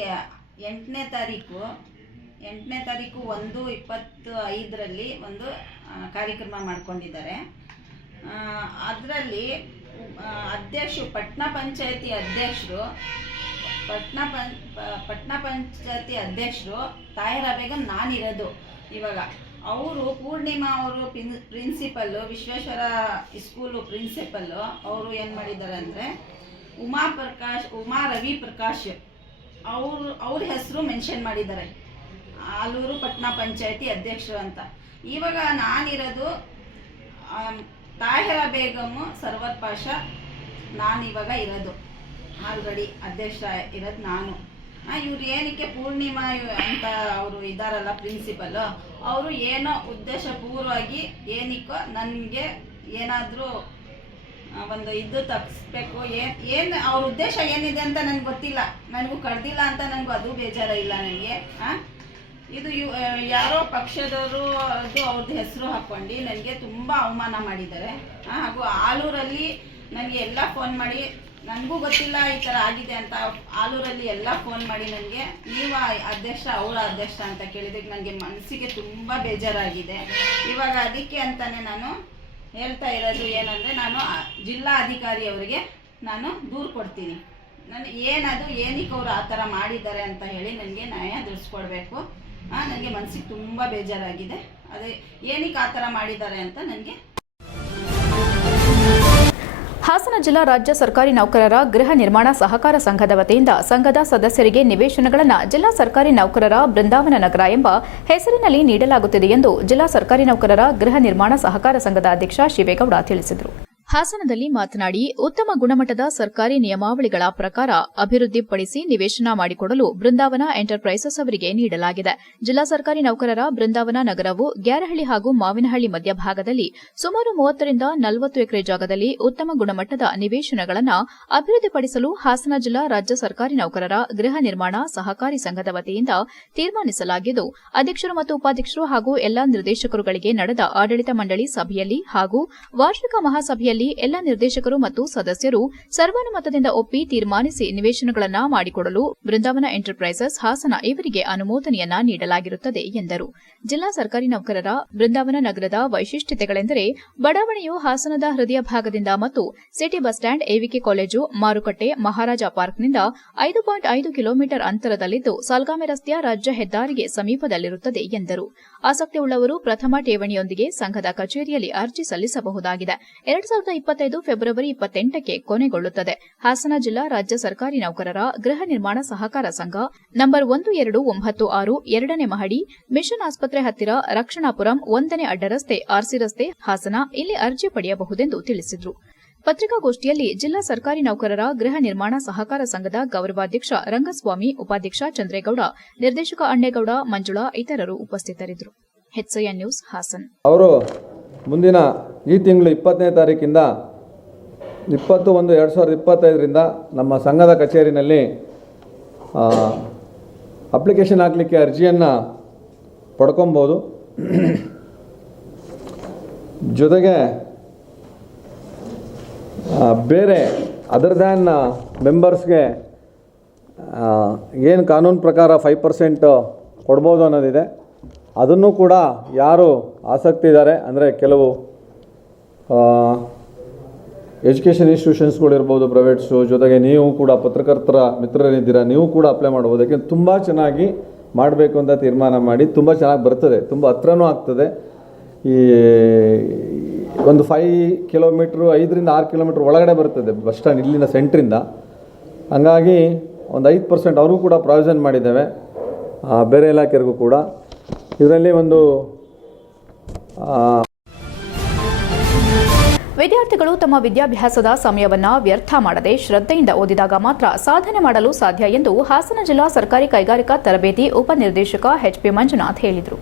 8ನೇ ತಾರೀಕು 1/25 ಒಂದು ಕಾರ್ಯಕ್ರಮ ಮಾಡ್ಕೊಂಡಿದ್ದಾರೆ. ಅದರಲ್ಲಿ ಅಧ್ಯಕ್ಷರು ಪಟ್ಟಣ ಪಂಚಾಯತಿ ಅಧ್ಯಕ್ಷರು ತಾಹಿರಾ ಬೇಗಂ ನಾನಿರೋದು. ಇವಾಗ ಅವರು ಪೂರ್ಣಿಮಾ ಅವರು ಪ್ರಿನ್ಸಿಪಲ್ಲು, ವಿಶ್ವೇಶ್ವರ ಸ್ಕೂಲು ಪ್ರಿನ್ಸಿಪಲ್ಲು, ಅವರು ಏನು ಮಾಡಿದ್ದಾರೆ ಅಂದರೆ ಉಮಾ ರವಿ ಪ್ರಕಾಶ್ ಅವ್ರ ಹೆಸರು ಮೆನ್ಷನ್ ಮಾಡಿದ್ದಾರೆ, ಆಲೂರು ಪಟ್ಟಣ ಪಂಚಾಯತಿ ಅಧ್ಯಕ್ಷರು ಅಂತ. ಇವಾಗ ನಾನಿರೋದು ತಾಹಿರಾ ಬೇಗಮ್ ಸರ್ವರ್ ಪಾಷಾ, ನಾನಿವಾಗ ಇರೋದು ಆಲ್ರೆಡಿ ಅಧ್ಯಕ್ಷ ಇರೋದು ನಾನು. ಇವ್ರು ಏನಕ್ಕೆ ಪೂರ್ಣಿಮಾ ಅಂತ ಅವರು ಇದ್ದಾರಲ್ಲ ಪ್ರಿನ್ಸಿಪಲ್ಲು, ಅವರು ಏನೋ ಉದ್ದೇಶಪೂರ್ವವಾಗಿ ಏನಕ್ಕೋ ನನಗೆ ಏನಾದರೂ ಒಂದು ಇದು ತಪ್ಪಿಸ್ಬೇಕು, ಏನು ಅವ್ರ ಉದ್ದೇಶ ಏನಿದೆ ಅಂತ ನನಗೆ ಗೊತ್ತಿಲ್ಲ, ನನಗೂ ಕಡ್ದಿಲ್ಲ ಅಂತ ನನಗೂ ಅದು ಬೇಜಾರ ಇಲ್ಲ ನನಗೆ. ಇದು ಯಾರೋ ಪಕ್ಷದವರು ಅದು ಅವ್ರದ್ದು ಹೆಸರು ಹಾಕ್ಕೊಂಡು ನನಗೆ ತುಂಬ ಅವಮಾನ ಮಾಡಿದ್ದಾರೆ. ಹಾಗೂ ಆಲೂರಲ್ಲಿ ನನಗೆ ಎಲ್ಲ ಫೋನ್ ಮಾಡಿ, ನನಗೂ ಗೊತ್ತಿಲ್ಲ ಈ ಥರ ಆಗಿದೆ ಅಂತ, ಆಲೂರಲ್ಲಿ ಎಲ್ಲ ಫೋನ್ ಮಾಡಿ ನನಗೆ ನೀವು ಅಧ್ಯಕ್ಷ ಅವರ ಅಧ್ಯಕ್ಷ ಅಂತ ಕೇಳಿದಕ್ಕೆ ನನಗೆ ಮನಸ್ಸಿಗೆ ತುಂಬ ಬೇಜಾರಾಗಿದೆ. ಇವಾಗ ಅದಕ್ಕೆ ಅಂತಲೇ ನಾನು ಹೇಳ್ತಾ ಇರೋದು ಏನಂದರೆ, ನಾನು ಜಿಲ್ಲಾ ಅಧಿಕಾರಿಯವರಿಗೆ ನಾನು ದೂರು ಕೊಡ್ತೀನಿ. ಏನಕ್ಕೆ ಅವರು ಆ ಥರ ಮಾಡಿದ್ದಾರೆ ಅಂತ ಹೇಳಿ ನನಗೆ ನ್ಯಾಯ ದೊರಕಿಸ್ಕೊಡ್ಬೇಕು. ನನಗೆ ಮನಸ್ಸಿಗೆ ತುಂಬ ಬೇಜಾರಾಗಿದೆ. ಅದೇ ಏನಕ್ಕೆ ಆ ಥರ ಮಾಡಿದ್ದಾರೆ ಅಂತ ನನಗೆ. ಹಾಸನ ಜಿಲ್ಲಾ ರಾಜ್ಯ ಸರ್ಕಾರಿ ನೌಕರರ ಗೃಹ ನಿರ್ಮಾಣ ಸಹಕಾರ ಸಂಘದ ವತಿಯಿಂದ ಸಂಘದ ಸದಸ್ಯರಿಗೆ ನಿವೇಶನಗಳನ್ನು ಜಿಲ್ಲಾ ಸರ್ಕಾರಿ ನೌಕರರ ಬೃಂದಾವನ ನಗರ ಎಂಬ ಹೆಸರಿನಲ್ಲಿ ನೀಡಲಾಗುತ್ತಿದೆ ಎಂದು ಜಿಲ್ಲಾ ಸರ್ಕಾರಿ ನೌಕರರ ಗೃಹ ನಿರ್ಮಾಣ ಸಹಕಾರ ಸಂಘದ ಅಧ್ಯಕ್ಷ ಶಿವೇಗೌಡ ತಿಳಿಸಿದರು. ಹಾಸನದಲ್ಲಿ ಮಾತನಾಡಿ, ಉತ್ತಮ ಗುಣಮಟ್ಟದ ಸರ್ಕಾರಿ ನಿಯಮಾವಳಿಗಳ ಪ್ರಕಾರ ಅಭಿವೃದ್ಧಿಪಡಿಸಿ ನಿವೇಶನ ಮಾಡಿಕೊಡಲು ಬೃಂದಾವನ ಎಂಟರ್ಪ್ರೈಸಸ್ ಅವರಿಗೆ ನೀಡಲಾಗಿದೆ. ಜಿಲ್ಲಾ ಸರ್ಕಾರಿ ನೌಕರರ ಬೃಂದಾವನ ನಗರವು ಗ್ಯಾರಹಳ್ಳಿ ಹಾಗೂ ಮಾವಿನಹಳ್ಳಿ ಮಧ್ಯಭಾಗದಲ್ಲಿ ಸುಮಾರು 30 ರಿಂದ 40 ಎಕರೆ ಜಾಗದಲ್ಲಿ ಉತ್ತಮ ಗುಣಮಟ್ಟದ ನಿವೇಶನಗಳನ್ನು ಅಭಿವೃದ್ಧಿಪಡಿಸಲು ಹಾಸನ ಜಿಲ್ಲಾ ರಾಜ್ಯ ಸರ್ಕಾರಿ ನೌಕರರ ಗೃಹ ನಿರ್ಮಾಣ ಸಹಕಾರಿ ಸಂಘದ ವತಿಯಿಂದ ತೀರ್ಮಾನಿಸಲಾಗಿದ್ದು, ಅಧ್ಯಕ್ಷರು ಮತ್ತು ಉಪಾಧ್ಯಕ್ಷರು ಹಾಗೂ ಎಲ್ಲಾ ನಿರ್ದೇಶಕರುಗಳಿಗೆ ನಡೆದ ಆಡಳಿತ ಮಂಡಳಿ ಸಭೆಯಲ್ಲಿ ಹಾಗೂ ವಾರ್ಷಿಕ ಮಹಾಸಭೆಯಲ್ಲಿ ಎಲ್ಲ ನಿರ್ದೇಶಕರು ಮತ್ತು ಸದಸ್ಯರು ಸರ್ವಾನುಮತದಿಂದ ಒಪ್ಪಿ ತೀರ್ಮಾನಿಸಿ ನಿವೇಶನಗಳನ್ನು ಮಾಡಿಕೊಡಲು ಬೃಂದಾವನ ಎಂಟರ್ಪ್ರೈಸಸ್ ಹಾಸನ ಇವರಿಗೆ ಅನುಮೋದನೆಯನ್ನ ನೀಡಲಾಗಿರುತ್ತದೆ ಎಂದರು. ಜಿಲ್ಲಾ ಸರ್ಕಾರಿ ನೌಕರರ ಬೃಂದಾವನ ನಗರದ ವೈಶಿಷ್ಟ್ಯತೆಗಳೆಂದರೆ, ಬಡಾವಣೆಯು ಹಾಸನದ ಹೃದಯ ಭಾಗದಿಂದ ಮತ್ತು city bus stand, AVK college, ಮಾರುಕಟ್ಟೆ, ಮಹಾರಾಜ ಪಾರ್ಕ್ನಿಂದ 5.5 ಕಿಲೋಮೀಟರ್ ಅಂತರದಲ್ಲಿದ್ದು ಸಾಲ್ಗಾಮೆ ರಸ್ತೆಯ ರಾಜ್ಯ ಹೆದ್ದಾರಿಗೆ ಸಮೀಪದಲ್ಲಿರುತ್ತದೆ ಎಂದರು. ಆಸಕ್ತಿಯುಳ್ಳವರು ಪ್ರಥಮ ಠೇವಣಿಯೊಂದಿಗೆ ಸಂಘದ ಕಚೇರಿಯಲ್ಲಿ ಅರ್ಜಿ ಸಲ್ಲಿಸಬಹುದಾಗಿದೆ. 2025 ಫೆಬ್ರವರಿ 28ಕ್ಕೆ ಕೊನೆಗೊಳ್ಳುತ್ತದೆ. ಹಾಸನ ಜಿಲ್ಲಾ ರಾಜ್ಯ ಸರ್ಕಾರಿ ನೌಕರರ ಗೃಹ ನಿರ್ಮಾಣ ಸಹಕಾರ ಸಂಘ, ನಂಬರ್ 1296, 2ನೇ ಮಹಡಿ, ಮಿಷನ್ ಆಸ್ಪತ್ರೆ ಹತ್ತಿರ, ರಕ್ಷಣಾಪುರಂ, 1ನೇ ಅಡ್ಡರಸ್ತೆ, ಆರ್ಸಿ ರಸ್ತೆ, ಹಾಸನ. ಇಲ್ಲಿ ಅರ್ಜಿ ಪಡೆಯಬಹುದೆಂದು ತಿಳಿಸಿದರು. ಪತ್ರಿಕಾಗೋಷ್ಠಿಯಲ್ಲಿ ಜಿಲ್ಲಾ ಸರ್ಕಾರಿ ನೌಕರರ ಗೃಹ ನಿರ್ಮಾಣ ಸಹಕಾರ ಸಂಘದ ಗೌರವಾಧ್ಯಕ್ಷ ರಂಗಸ್ವಾಮಿ, ಉಪಾಧ್ಯಕ್ಷ ಚಂದ್ರೇಗೌಡ, ನಿರ್ದೇಶಕ ಅಣ್ಣೇಗೌಡ, ಮಂಜುಳಾ ಇತರರು ಉಪಸ್ಥಿತರಿದ್ದರು. HCN news Hassan. ಅವರು ಮುಂದಿನ ಈ ತಿಂಗಳು 20ನೇ ತಾರೀಕಿಂದ 20/1/2025 ನಮ್ಮ ಸಂಘದ ಕಚೇರಿನಲ್ಲಿ ಅಪ್ಲಿಕೇಶನ್ ಹಾಕಲಿಕ್ಕೆ ಅರ್ಜಿಯನ್ನು ಪಡ್ಕೊಬೋದು. ಜೊತೆಗೆ ಬೇರೆ ಅದರ್ ದ್ಯಾನ್ ಮೆಂಬರ್ಸ್ಗೆ ಏನು ಕಾನೂನು ಪ್ರಕಾರ 5% ಕೊಡ್ಬೋದು ಅನ್ನೋದಿದೆ. ಅದನ್ನು ಕೂಡ ಯಾರು ಆಸಕ್ತಿ ಇದ್ದಾರೆ ಅಂದರೆ ಕೆಲವು ಎಜುಕೇಷನ್ ಇನ್ಸ್ಟಿಟ್ಯೂಷನ್ಸ್ಗಳಿರ್ಬೋದು, ಪ್ರೈವೇಟ್ಸು, ಜೊತೆಗೆ ನೀವು ಕೂಡ ಪತ್ರಕರ್ತರ ಮಿತ್ರರಿದ್ದೀರಾ, ನೀವು ಕೂಡ ಅಪ್ಲೈ ಮಾಡ್ಬೋದು. ಯಾಕೆಂದರೆ ತುಂಬ ಚೆನ್ನಾಗಿ ಮಾಡಬೇಕು ಅಂತ ತೀರ್ಮಾನ ಮಾಡಿ ತುಂಬ ಚೆನ್ನಾಗಿ ಬರ್ತದೆ, ತುಂಬ ಹತ್ರನೂ ಆಗ್ತದೆ. ಈ ಒಂದು 5 ಕಿಲೋಮೀಟ್ರು 5 ರಿಂದ 6 ಕಿಲೋಮೀಟ್ರ್ ಒಳಗಡೆ ಬರ್ತದೆ ಬಸ್ ಸ್ಟ್ಯಾಂಡ್ ಇಲ್ಲಿಂದ ಸೆಂಟ್ರಿಂದ. ಹಂಗಾಗಿ ಒಂದು 5% ಅವರು ಕೂಡ ಪ್ರಾವಿಷನ್ ಮಾಡಿದ್ದೇವೆ, ಬೇರೆ ಇಲಾಖೆಗೂ ಕೂಡ. ಇದರಲ್ಲಿ ಒಂದು ವಿದ್ಯಾರ್ಥಿಗಳು ತಮ್ಮ ವಿದ್ಯಾಭ್ಯಾಸದ ಸಮಯವನ್ನು ವ್ಯರ್ಥ ಮಾಡದೆ ಶ್ರದ್ಧೆಯಿಂದ ಓದಿದಾಗ ಮಾತ್ರ ಸಾಧನೆ ಮಾಡಲು ಸಾಧ್ಯ ಎಂದು ಹಾಸನ ಜಿಲ್ಲಾ ಸರ್ಕಾರಿ ಕೈಗಾರಿಕಾ ತರಬೇತಿ ಉಪನಿರ್ದೇಶಕ HP ಮಂಜುನಾಥ್ ಹೇಳಿದರು.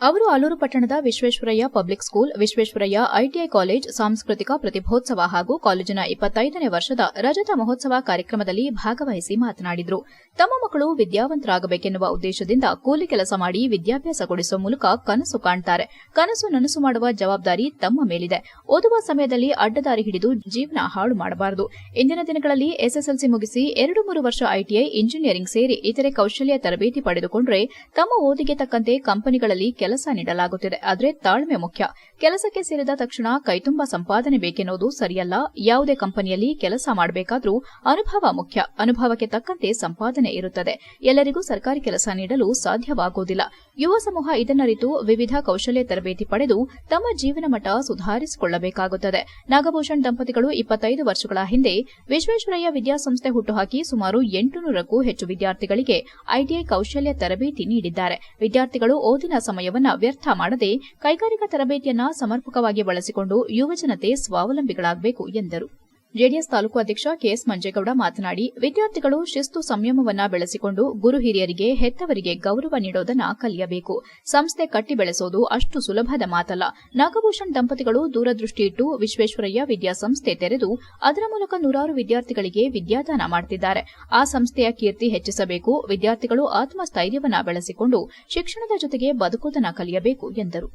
ಅವರು ಆಲೂರು ಪಟ್ಟಣದ Visvesvaraya public school, Visvesvaraya ITI college ಸಾಂಸ್ಕೃತಿಕ ಪ್ರತಿಭೋತ್ಸವ ಹಾಗೂ ಕಾಲೇಜಿನ 25ನೇ ವರ್ಷದ ರಜತ ಮಹೋತ್ಸವ ಕಾರ್ಯಕ್ರಮದಲ್ಲಿ ಭಾಗವಹಿಸಿ ಮಾತನಾಡಿದರು. ತಮ್ಮ ಮಕ್ಕಳು ವಿದ್ಯಾವಂತರಾಗಬೇಕೆನ್ನುವ ಉದ್ದೇಶದಿಂದ ಕೂಲಿ ಕೆಲಸ ಮಾಡಿ ವಿದ್ಯಾಭ್ಯಾಸ ಕೊಡಿಸುವ ಮೂಲಕ ಕನಸು ಕಾಣ್ತಾರೆ. ಕನಸು ನನಸು ಮಾಡುವ ಜವಾಬ್ದಾರಿ ತಮ್ಮ ಮೇಲಿದೆ. ಓದುವ ಸಮಯದಲ್ಲಿ ಅಡ್ಡದಾರಿ ಹಿಡಿದು ಜೀವನ ಹಾಳು ಮಾಡಬಾರದು. ಇಂದಿನ ದಿನಗಳಲ್ಲಿ ಎಸ್ಎಸ್ಎಲ್ಸಿ ಮುಗಿಸಿ 2-3 ವರ್ಷ ಐಟಿಐ, ಇಂಜಿನಿಯರಿಂಗ್ ಸೇರಿ ಇತರೆ ಕೌಶಲ್ಯ ತರಬೇತಿ ಪಡೆದುಕೊಂಡರೆ ತಮ್ಮ ಓದಿಗೆ ತಕ್ಕಂತೆ ಕಂಪನಿಗಳಲ್ಲಿ ಕೆಲಸ ನೀಡಲಾಗುತ್ತಿದೆ. ಆದರೆ ತಾಳ್ಮೆ ಮುಖ್ಯ. ಕೆಲಸಕ್ಕೆ ಸೇರಿದ ತಕ್ಷಣ ಕೈತುಂಬ ಸಂಪಾದನೆ ಬೇಕೆನ್ನುವುದು ಸರಿಯಲ್ಲ. ಯಾವುದೇ ಕಂಪನಿಯಲ್ಲಿ ಕೆಲಸ ಮಾಡಬೇಕಾದ್ರೂ ಅನುಭವ ಮುಖ್ಯ. ಅನುಭವಕ್ಕೆ ತಕ್ಕಂತೆ ಸಂಪಾದನೆ ಇರುತ್ತದೆ. ಎಲ್ಲರಿಗೂ ಸರ್ಕಾರಿ ಕೆಲಸ ನೀಡಲು ಸಾಧ್ಯವಾಗುವುದಿಲ್ಲ. ಯುವ ಸಮೂಹ ಇದನ್ನರಿತು ವಿವಿಧ ಕೌಶಲ್ಯ ತರಬೇತಿ ಪಡೆದು ತಮ್ಮ ಜೀವನ ಮಟ್ಟ ಸುಧಾರಿಸಿಕೊಳ್ಳಬೇಕಾಗುತ್ತದೆ. ನಾಗಭೂಷಣ್ ದಂಪತಿಗಳು 25 ವರ್ಷಗಳ ಹಿಂದೆ ವಿಶ್ವೇಶ್ವರಯ್ಯ ವಿದ್ಯಾಸಂಸ್ಥೆ ಹುಟ್ಟುಹಾಕಿ ಸುಮಾರು 800ಕ್ಕೂ ಹೆಚ್ಚು ವಿದ್ಯಾರ್ಥಿಗಳಿಗೆ ಐಟಿಐ ಕೌಶಲ್ಯ ತರಬೇತಿ ನೀಡಿದ್ದಾರೆ. ವಿದ್ಯಾರ್ಥಿಗಳು ಓದಿನ ಸಮಯವನ್ನು ವ್ಯರ್ಥ ಮಾಡದೆ ಕೈಗಾರಿಕಾ ತರಬೇತಿಯನ್ನ ಸಮರ್ಪಕವಾಗಿ ಬಳಸಿಕೊಂಡು ಯುವಜನತೆ ಸ್ವಾವಲಂಬಿಗಳಾಗಬೇಕು ಎಂದರು. ಜೆಡಿಎಸ್ ತಾಲೂಕು ಅಧ್ಯಕ್ಷ ಕೆಎಸ್ ಮಂಜೇಗೌಡ ಮಾತನಾಡಿ, ವಿದ್ಯಾರ್ಥಿಗಳು ಶಿಸ್ತು ಸಂಯಮವನ್ನ ಬೆಳೆಸಿಕೊಂಡು ಗುರು ಹಿರಿಯರಿಗೆ, ಹೆತ್ತವರಿಗೆ ಗೌರವ ನೀಡೋದನ್ನ ಕಲಿಯಬೇಕು. ಸಂಸ್ಥೆ ಕಟ್ಟಿ ಬೆಳೆಸೋದು ಅಷ್ಟು ಸುಲಭದ ಮಾತಲ್ಲ. ನಾಗಭೂಷಣ್ ದಂಪತಿಗಳು ದೂರದೃಷ್ಟಿ ಇಟ್ಟು ವಿಶ್ವೇಶ್ವರಯ್ಯ ವಿದ್ಯಾಸಂಸ್ಥೆ ತೆರೆದು ಅದರ ಮೂಲಕ ನೂರಾರು ವಿದ್ಯಾರ್ಥಿಗಳಿಗೆ ವಿದ್ಯಾದಾನ ಮಾಡುತ್ತಿದ್ದಾರೆ. ಆ ಸಂಸ್ಥೆಯ ಕೀರ್ತಿ ಹೆಚ್ಚಿಸಬೇಕು. ವಿದ್ಯಾರ್ಥಿಗಳು ಆತ್ಮಸ್ಥೈರ್ಯವನ್ನ ಬೆಳೆಸಿಕೊಂಡು ಶಿಕ್ಷಣದ ಜೊತೆಗೆ ಬದುಕುವುದನ್ನು ಕಲಿಯಬೇಕು ಎಂದರು.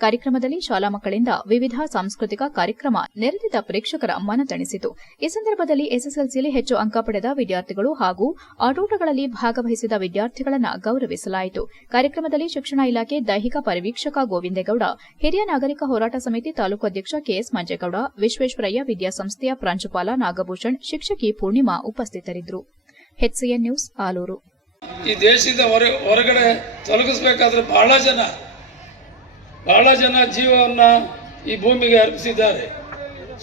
ಕಾರ್ಯಕ್ರಮದಲ್ಲಿ ಶಾಲಾ ಮಕ್ಕಳಿಂದ ವಿವಿಧ ಸಾಂಸ್ಕೃತಿಕ ಕಾರ್ಯಕ್ರಮ ನೆರೆದಿದ್ದ ಪ್ರೇಕ್ಷಕರ ಮನತಣಿಸಿತು. ಈ ಸಂದರ್ಭದಲ್ಲಿ ಎಸ್ಎಸ್ಎಲ್ಸಿಯಲ್ಲಿ ಹೆಚ್ಚು ಅಂಕ ಪಡೆದ ವಿದ್ಯಾರ್ಥಿಗಳು ಹಾಗೂ ಆಟೋಟಗಳಲ್ಲಿ ಭಾಗವಹಿಸಿದ ವಿದ್ಯಾರ್ಥಿಗಳನ್ನು ಗೌರವಿಸಲಾಯಿತು. ಕಾರ್ಯಕ್ರಮದಲ್ಲಿ ಶಿಕ್ಷಣ ಇಲಾಖೆ ದೈಹಿಕ ಪರಿವೀಕ್ಷಕ ಗೋವಿಂದೇಗೌಡ, ಹಿರಿಯ ನಾಗರಿಕ ಹೋರಾಟ ಸಮಿತಿ ತಾಲೂಕು ಅಧ್ಯಕ್ಷ ಕೆಎಸ್ ಮಂಜೇಗೌಡ, ವಿಶ್ವೇಶ್ವರಯ್ಯ ವಿದ್ಯಾಸಂಸ್ಥೆಯ ಪ್ರಾಂಶುಪಾಲ ನಾಗಭೂಷಣ್, ಶಿಕ್ಷಕಿ ಪೂರ್ಣಿಮಾ ಉಪಸ್ಥಿತರಿದ್ದರು. HCN news, Alur. ಈ ದೇಶದಿಂದ ಹೊರಗಡೆ ತೊಲಗಿಸಬೇಕಾದ್ರೆ ಬಹಳ ಜನ ಜೀವವನ್ನು ಈ ಭೂಮಿಗೆ ಅರ್ಪಿಸಿದ್ದಾರೆ.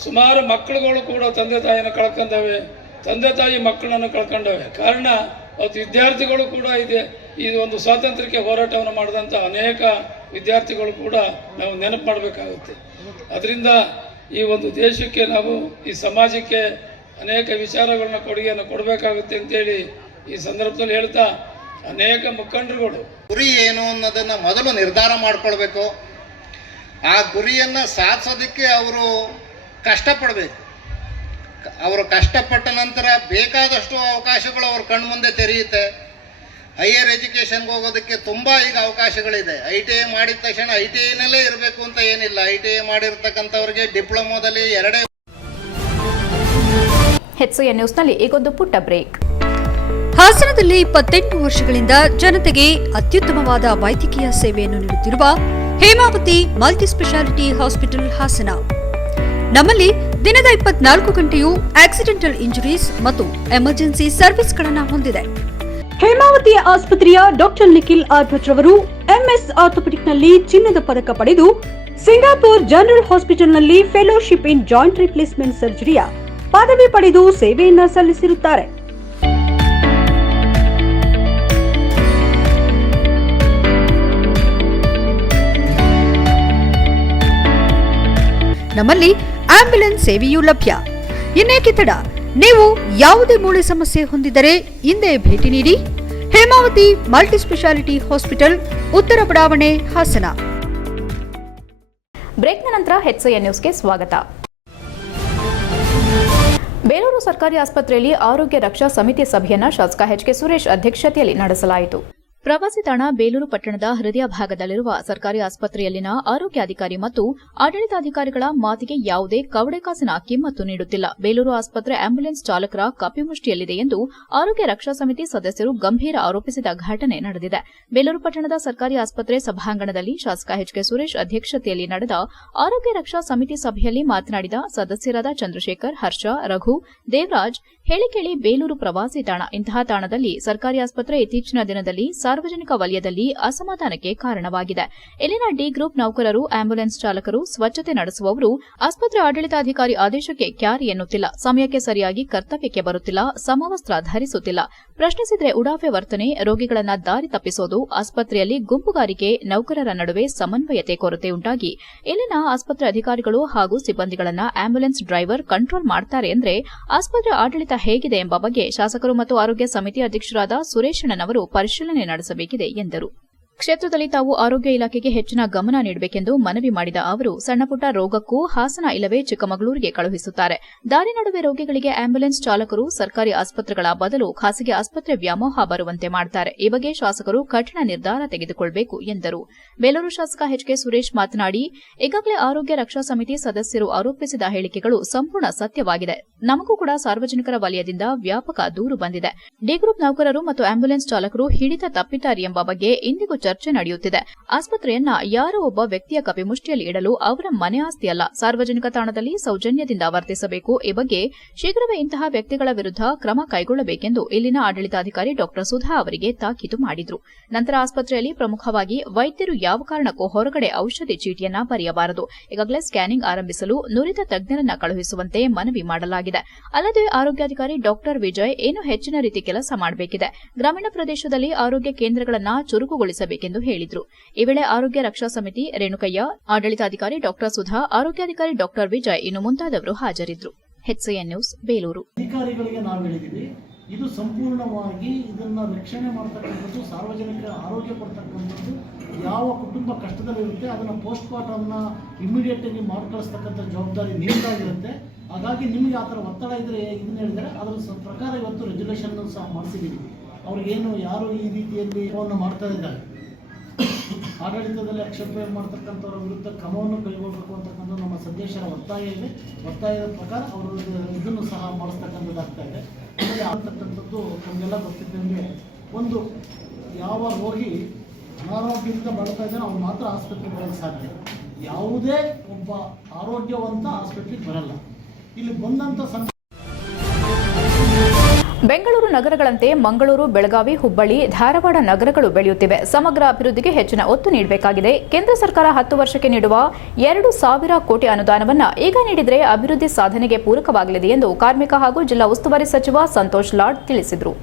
ಸುಮಾರು ಮಕ್ಕಳುಗಳು ಕೂಡ ತಂದೆ ತಾಯಿನ ಕಳ್ಕೊಂಡವೆ, ತಂದೆ ತಾಯಿ ಮಕ್ಕಳನ್ನು ಕಳ್ಕೊಂಡವೆ. ಕಾರಣ ಅವತ್ತು ವಿದ್ಯಾರ್ಥಿಗಳು ಕೂಡ ಇದು ಒಂದು ಸ್ವಾತಂತ್ರ್ಯಕ್ಕೆ ಹೋರಾಟವನ್ನು ಮಾಡಿದಂಥ ಅನೇಕ ವಿದ್ಯಾರ್ಥಿಗಳು ಕೂಡ ನಾವು ನೆನಪು ಮಾಡಬೇಕಾಗುತ್ತೆ. ಅದರಿಂದ ಈ ಒಂದು ದೇಶಕ್ಕೆ ನಾವು ಈ ಸಮಾಜಕ್ಕೆ ಅನೇಕ ವಿಚಾರಗಳನ್ನ ಕೊಡುಗೆಯನ್ನು ಕೊಡಬೇಕಾಗುತ್ತೆ ಅಂತೇಳಿ ಈ ಸಂದರ್ಭದಲ್ಲಿ ಹೇಳ್ತಾ, ಅನೇಕ ಮುಖಂಡರುಗಳು ಗುರಿ ಏನು ಅನ್ನೋದನ್ನು ಮೊದಲು ನಿರ್ಧಾರ ಮಾಡಿಕೊಳ್ಬೇಕು. ಆ ಗುರಿಯನ್ನು ಸಾಧಿಸೋದಕ್ಕೆ ಅವರು ಕಷ್ಟಪಡಬೇಕು. ಅವರು ಕಷ್ಟಪಟ್ಟ ನಂತರ ಬೇಕಾದಷ್ಟು ಅವಕಾಶಗಳು ಅವ್ರ ಕಣ್ಮುಂದೆ ತೆರೆಯುತ್ತೆ. ಹೈಯರ್ ಎಜುಕೇಷನ್ಗೆ ಹೋಗೋದಕ್ಕೆ ತುಂಬ ಈಗ ಅವಕಾಶಗಳಿದೆ. ITI ಮಾಡಿದ ತಕ್ಷಣ ITIನಲ್ಲೇ ಇರಬೇಕು ಅಂತ ಏನಿಲ್ಲ. ITI ಮಾಡಿರ್ತಕ್ಕಂಥವ್ರಿಗೆ ಡಿಪ್ಲೊಮೋದಲ್ಲಿ 2 HCN ನ್ಯೂಸ್ನಲ್ಲಿ ಈಗೊಂದು ಪುಟ್ಟ ಬ್ರೇಕ್. ಹಾಸನದಲ್ಲಿ 28 ವರ್ಷಗಳಿಂದ ಜನತೆಗೆ ಅತ್ಯುತ್ತಮವಾದ ವೈದ್ಯಕೀಯ ಸೇವೆಯನ್ನು ನೀಡುತ್ತಿರುವ Hemavati multi speciality hospital Hassan. ನಮ್ಮಲ್ಲಿ ದಿನದ 24 ಗಂಟೆಯೂ ಆಕ್ಸಿಡೆಂಟಲ್ ಇಂಜುರೀಸ್ ಮತ್ತು ಎಮರ್ಜೆನ್ಸಿ ಸರ್ವಿಸ್ಗಳನ್ನು ಹೊಂದಿದೆ. ಹೇಮಾವತಿ ಆಸ್ಪತ್ರೆಯ ಡಾಕ್ಟರ್ ನಿಖಿಲ್ ಆರ್ಭಟ್ ರವರು MS ಆರ್ಥೋಪೆಡಿಕ್ನಲ್ಲಿ ಚಿನ್ನದ ಪದಕ ಪಡೆದು ಸಿಂಗಾಪುರ್ ಜನರಲ್ ಹಾಸ್ಪಿಟಲ್ನಲ್ಲಿ ಫೆಲೋಶಿಪ್ ಇನ್ ಜಾಯಿಂಟ್ ರಿಪ್ಲೇಸ್ಮೆಂಟ್ ಸರ್ಜರಿಯ ಪದವಿ ಪಡೆದು ಸೇವೆಯನ್ನ ಸಲ್ಲಿಸಿರುತ್ತಾರೆ. ನಮ್ಮಲ್ಲಿ ಆಂಬ್ಯುಲೆನ್ಸ್ ಸೇವೆಯೂ ಲಭ್ಯ. ಇನ್ನೇಕೆ ತಡ? ನೀವು ಯಾವುದೇ ಮೂಳೆ ಸಮಸ್ಯೆ ಹೊಂದಿದರೆ ಹಿಂದೆ ಭೇಟಿ ನೀಡಿ. ಹೇಮಾವತಿ ಮಲ್ಟಿ ಸ್ಪೆಷಾಲಿಟಿ ಹಾಸ್ಪಿಟಲ್, ಉತ್ತರ ಬಡಾವಣೆ, ಹಾಸನ. ಬ್ರೇಕ್ನ ನಂತರ HCN ನ್ಯೂಸ್ಗೆ ಸ್ವಾಗತ. ಬೇಲೂರು ಸರ್ಕಾರಿ ಆಸ್ಪತ್ರೆಯಲ್ಲಿ ಆರೋಗ್ಯ ರಕ್ಷಾ ಸಮಿತಿ ಸಭೆಯನ್ನು ಶಾಸಕ HK ಸುರೇಶ್ ಅಧ್ಯಕ್ಷತೆಯಲ್ಲಿ ನಡೆಸಲಾಯಿತು. ಪ್ರವಾಸಿ ತಾಣ ಬೇಲೂರು ಪಟ್ಟಣದ ಹೃದಯ ಭಾಗದಲ್ಲಿರುವ ಸರ್ಕಾರಿ ಆಸ್ಪತ್ರೆಯಲ್ಲಿನ ಆರೋಗ್ಯಾಧಿಕಾರಿ ಮತ್ತು ಆಡಳಿತಾಧಿಕಾರಿಗಳ ಮಾತಿಗೆ ಯಾವುದೇ ಕವಡೆ ಕಾಸಿನ ಕಿಮ್ಮತ್ತು ನೀಡುತ್ತಿಲ್ಲ. ಬೇಲೂರು ಆಸ್ಪತ್ರೆ ಆಂಬ್ಯುಲೆನ್ಸ್ ಚಾಲಕರ ಕಪಿಮುಷ್ಟಿಯಲ್ಲಿದೆ ಎಂದು ಆರೋಗ್ಯ ರಕ್ಷಾ ಸಮಿತಿ ಸದಸ್ಯರು ಗಂಭೀರ ಆರೋಪಿಸಿದ ಘಟನೆ ನಡೆದಿದೆ. ಬೇಲೂರು ಪಟ್ಟಣದ ಸರ್ಕಾರಿ ಆಸ್ಪತ್ರೆ ಸಭಾಂಗಣದಲ್ಲಿ ಶಾಸಕ HK ಸುರೇಶ್ ಅಧ್ಯಕ್ಷತೆಯಲ್ಲಿ ನಡೆದ ಆರೋಗ್ಯ ರಕ್ಷಾ ಸಮಿತಿ ಸಭೆಯಲ್ಲಿ ಮಾತನಾಡಿದ ಸದಸ್ಯರಾದ ಚಂದ್ರಶೇಖರ್, ಹರ್ಷ, ರಘು, ದೇವರಾಜ್, ಹೇಳಿಕೇಳಿ ಬೇಲೂರು ಪ್ರವಾಸಿ ತಾಣ. ಇಂತಹ ತಾಣದಲ್ಲಿ ಸರ್ಕಾರಿ ಆಸ್ಪತ್ರೆ ಇತ್ತೀಚಿನ ದಿನದಲ್ಲಿ ಸಾರ್ವಜನಿಕ ವಲಯದಲ್ಲಿ ಅಸಮಾಧಾನಕ್ಕೆ ಕಾರಣವಾಗಿದೆ. ಇಲ್ಲಿನ ಡಿ ಗ್ರೂಪ್ ನೌಕರರು, ಆಂಬ್ಯುಲೆನ್ಸ್ ಚಾಲಕರು, ಸ್ವಚ್ಛತೆ ನಡೆಸುವವರು ಆಸ್ಪತ್ರೆ ಆಡಳಿತಾಧಿಕಾರಿ ಆದೇಶಕ್ಕೆ ಕ್ಯಾರಿ ಎನ್ನುತ್ತಿಲ್ಲ, ಸಮಯಕ್ಕೆ ಸರಿಯಾಗಿ ಕರ್ತವ್ಯಕ್ಕೆ ಬರುತ್ತಿಲ್ಲ, ಸಮವಸ್ತ್ರ ಧರಿಸುತ್ತಿಲ್ಲ, ಪ್ರಶ್ನಿಸಿದ್ರೆ ಉಡಾಫೆ ವರ್ತನೆ, ರೋಗಿಗಳನ್ನ ದಾರಿ ತಪ್ಪಿಸೋದು, ಆಸ್ಪತ್ರೆಯಲ್ಲಿ ಗುಂಪುಗಾರಿಕೆ, ನೌಕರರ ನಡುವೆ ಸಮನ್ವಯತೆ ಕೊರತೆ ಉಂಟಾಗಿ ಇಲ್ಲಿನ ಆಸ್ಪತ್ರೆ ಅಧಿಕಾರಿಗಳು ಹಾಗೂ ಸಿಬ್ಬಂದಿಗಳನ್ನ ಆಂಬ್ಯುಲೆನ್ಸ್ ಡ್ರೈವರ್ ಕಂಟ್ರೋಲ್ ಮಾಡ್ತಾರೆ ಅಂದ್ರೆ ಆಸ್ಪತ್ರೆ ಆಡಳಿತ ಹೇಗಿದೆ ಎಂಬ ಬಗ್ಗೆ ಶಾಸಕರು ಮತ್ತು ಆರೋಗ್ಯ ಸಮಿತಿ ಅಧ್ಯಕ್ಷರಾದ ಸುರೇಶಣ್ಣನವರು ಪರಿಶೀಲನೆ ನಡೆಸಬೇಕಿದೆ ಎಂದರು. ಕ್ಷೇತ್ರದಲ್ಲಿ ತಾವು ಆರೋಗ್ಯ ಇಲಾಖೆಗೆ ಹೆಚ್ಚಿನ ಗಮನ ನೀಡಬೇಕೆಂದು ಮನವಿ ಮಾಡಿದ ಅವರು ಸಣ್ಣಪುಟ್ಟ ರೋಗಕ್ಕೂ ಹಾಸನ ಇಲ್ಲವೇ ಚಿಕ್ಕಮಗಳೂರಿಗೆ ಕಳುಹಿಸುತ್ತಾರೆ. ದಾರಿ ನಡುವೆ ರೋಗಿಗಳಿಗೆ ಆಂಬ್ಯುಲೆನ್ಸ್ ಚಾಲಕರು ಸರ್ಕಾರಿ ಆಸ್ಪತ್ರೆಗಳ ಬದಲು ಖಾಸಗಿ ಆಸ್ಪತ್ರೆ ವ್ಯಾಮೋಹ ಬರುವಂತೆ ಮಾಡುತ್ತಾರೆ. ಈ ಬಗ್ಗೆ ಶಾಸಕರು ಕಠಿಣ ನಿರ್ಧಾರ ತೆಗೆದುಕೊಳ್ಳಬೇಕು ಎಂದರು. ಬೇಲೂರು ಶಾಸಕ ಎಚ್.ಕೆ. ಸುರೇಶ್ ಮಾತನಾಡಿ, ಈಗಾಗಲೇ ಆರೋಗ್ಯ ರಕ್ಷಾ ಸಮಿತಿ ಸದಸ್ಯರು ಆರೋಪಿಸಿದ ಹೇಳಿಕೆಗಳು ಸಂಪೂರ್ಣ ಸತ್ಯವಾಗಿದೆ. ನಮಗೂ ಕೂಡ ಸಾರ್ವಜನಿಕರ ವಲಯದಿಂದ ವ್ಯಾಪಕ ದೂರು ಬಂದಿದೆ. ಡಿ ಗ್ರೂಪ್ ನೌಕರರು ಮತ್ತು ಆಂಬ್ಯುಲೆನ್ಸ್ ಚಾಲಕರು ಹಿಡಿತ ತಪ್ಪಿದ್ದಾರೆ ಎಂಬ ಬಗ್ಗೆ ಇಂದಿಗೂ ಚರ್ಚೆ ನಡೆಯುತ್ತಿದೆ. ಆಸ್ಪತ್ರೆಯನ್ನ ಯಾರೋ ಒಬ್ಬ ವ್ಯಕ್ತಿಯ ಕಪಿಮುಷ್ಟಿಯಲ್ಲಿ ಇಡಲು ಅವರ ಮನೆ ಆಸ್ತಿಯಲ್ಲ. ಸಾರ್ವಜನಿಕ ತಾಣದಲ್ಲಿ ಸೌಜನ್ಯದಿಂದ ವರ್ತಿಸಬೇಕು. ಈ ಬಗ್ಗೆ ಶೀಘ್ರವೇ ಇಂತಹ ವ್ಯಕ್ತಿಗಳ ವಿರುದ್ಧ ಕ್ರಮ ಕೈಗೊಳ್ಳಬೇಕೆಂದು ಇಲ್ಲಿನ ಆಡಳಿತಾಧಿಕಾರಿ ಡಾ ಸುಧಾ ಅವರಿಗೆ ತಾಕೀತು ಮಾಡಿದ್ರು. ನಂತರ ಆಸ್ಪತ್ರೆಯಲ್ಲಿ ಪ್ರಮುಖವಾಗಿ ವೈದ್ಯರು ಯಾವ ಕಾರಣಕ್ಕೂ ಹೊರಗಡೆ ಔಷಧಿ ಚೀಟಿಯನ್ನ ಬರೆಯಬಾರದು. ಈಗಾಗಲೇ ಸ್ಕ್ಯಾನಿಂಗ್ ಆರಂಭಿಸಲು ನುರಿತ ತಜ್ಞರನ್ನ ಕಳುಹಿಸುವಂತೆ ಮನವಿ ಮಾಡಲಾಗಿದೆ. ಅಲ್ಲದೆ ಆರೋಗ್ಯಾಧಿಕಾರಿ ಡಾ ವಿಜಯ್ ಏನು ಹೆಚ್ಚಿನ ರೀತಿ ಕೆಲಸ ಮಾಡಬೇಕಿದೆ. ಗ್ರಾಮೀಣ ಪ್ರದೇಶದಲ್ಲಿ ಆರೋಗ್ಯ ಕೇಂದ್ರಗಳನ್ನ ಚುರುಕುಗೊಳಿಸಬೇಕೆಂದು ಹೇಳಿದ್ರು. ಈ ವೇಳೆ ಆರೋಗ್ಯ ರಕ್ಷಾ ಸಮಿತಿ ರೇಣುಕಯ್ಯ, ಆಡಳಿತಾಧಿಕಾರಿ ಡಾ ಸುಧಾ, ಆರೋಗ್ಯಾಧಿಕಾರಿ ಡಾ ವಿಜಯ್ ಇನ್ನು ಮುಂತಾದವರು ಹಾಜರಿದ್ದರು. HCN news, Belur. ಅಧಿಕಾರಿಗಳಿಗೆ ನಾವು ಹೇಳಿದ್ದೀವಿ, ಇದು ಸಂಪೂರ್ಣವಾಗಿ ಇದನ್ನು ರಕ್ಷಣೆ ಮಾಡ್ತಕ್ಕಂಥದ್ದು, ಸಾರ್ವಜನಿಕರ ಆರೋಗ್ಯ ಕೊಡ್ತಕ್ಕಂಥದ್ದು. ಯಾವ ಕುಟುಂಬ ಕಷ್ಟದಲ್ಲಿರುತ್ತೆ ಅದನ್ನು ಪೋಸ್ಟ್ ಮಾರ್ಟಮ್ನ ಇಮಿಡಿಯೇಟ್ ಆಗಿ ಮಾಡಿ ಕಳಿಸ್ತಕ್ಕಂಥ ಜವಾಬ್ದಾರಿ ನಿಮ್ಮದಾಗಿರುತ್ತೆ. ಹಾಗಾಗಿ ನಿಮಗೆ ಆ ಥರ ಒತ್ತಡ ಇದ್ದರೆ ಇದನ್ನ ಹೇಳಿದರೆ ಅದರ ಪ್ರಕಾರ ಇವತ್ತು ರೆಗ್ಯುಲೇಷನ್ ಸಹ ಮಾಡಿಸಿದ್ದೀವಿ. ಅವ್ರಿಗೇನು ಯಾರು ಈ ರೀತಿಯಲ್ಲಿ ಫೋನ್ ಮಾಡ್ತಾ ಇದ್ದಾರೆ, ಆಡಳಿತದಲ್ಲಿ ಆಕ್ಷೇಪ ಮಾಡ್ತಕ್ಕಂಥವ್ರ ವಿರುದ್ಧ ಕ್ರಮವನ್ನು ಕೈಗೊಳ್ಳಬೇಕು ಅಂತಕ್ಕಂಥ ನಮ್ಮ ಸದಸ್ಯರ ಒತ್ತಾಯ ಇದೆ. ಒತ್ತಾಯದ ಪ್ರಕಾರ ಅವರು ಇದನ್ನು ಸಹ ಮಾಡಿಸ್ತಕ್ಕಂಥದ್ದಾಗ್ತಾ ಇದೆ. ಆಮೇಲೆ ಆಗ್ತಕ್ಕಂಥದ್ದು ನಮಗೆಲ್ಲ ಗೊತ್ತಿದ್ದಂಗೆ, ಒಂದು ಯಾವ ರೋಗಿ ಅನಾರೋಗ್ಯದಿಂದ ಬಳಲ್ತಾ ಇದ್ದಾನೆ ಅವ್ನು ಮಾತ್ರ ಆಸ್ಪತ್ರೆಗೆ ಬರೋಕ್ಕೆ ಸಾಧ್ಯ. ಯಾವುದೇ ಒಬ್ಬ ಆರೋಗ್ಯವಂತ ಆಸ್ಪತ್ರೆಗೆ ಬರಲ್ಲ. ಇಲ್ಲಿ ಬಂದಂಥ ಬೆಂಗಳೂರು ನಗರಗಳಂತೆ ಮಂಗಳೂರು, ಬೆಳಗಾವಿ, ಹುಬ್ಬಳ್ಳಿ, ಧಾರವಾಡ ನಗರಗಳು ಬೆಳೆಯುತ್ತಿವೆ. ಸಮಗ್ರ ಅಭಿವೃದ್ಧಿಗೆ ಹೆಚ್ಚಿನ ಒತ್ತು ನೀಡಬೇಕಾಗಿದೆ. ಕೇಂದ್ರ ಸರ್ಕಾರ 10 ವರ್ಷಕ್ಕೆ ನೀಡುವ 2,000 ಕೋಟಿ ಅನುದಾನವನ್ನು ಈಗ ನೀಡಿದರೆ ಅಭಿವೃದ್ಧಿ ಸಾಧನೆಗೆ ಪೂರಕವಾಗಲಿದೆ ಎಂದು ಕಾರ್ಮಿಕ ಹಾಗೂ ಜಿಲ್ಲಾ ಉಸ್ತುವಾರಿ ಸಚಿವ ಸಂತೋಷ್ ಲಾಡ್ ತಿಳಿಸಿದರು.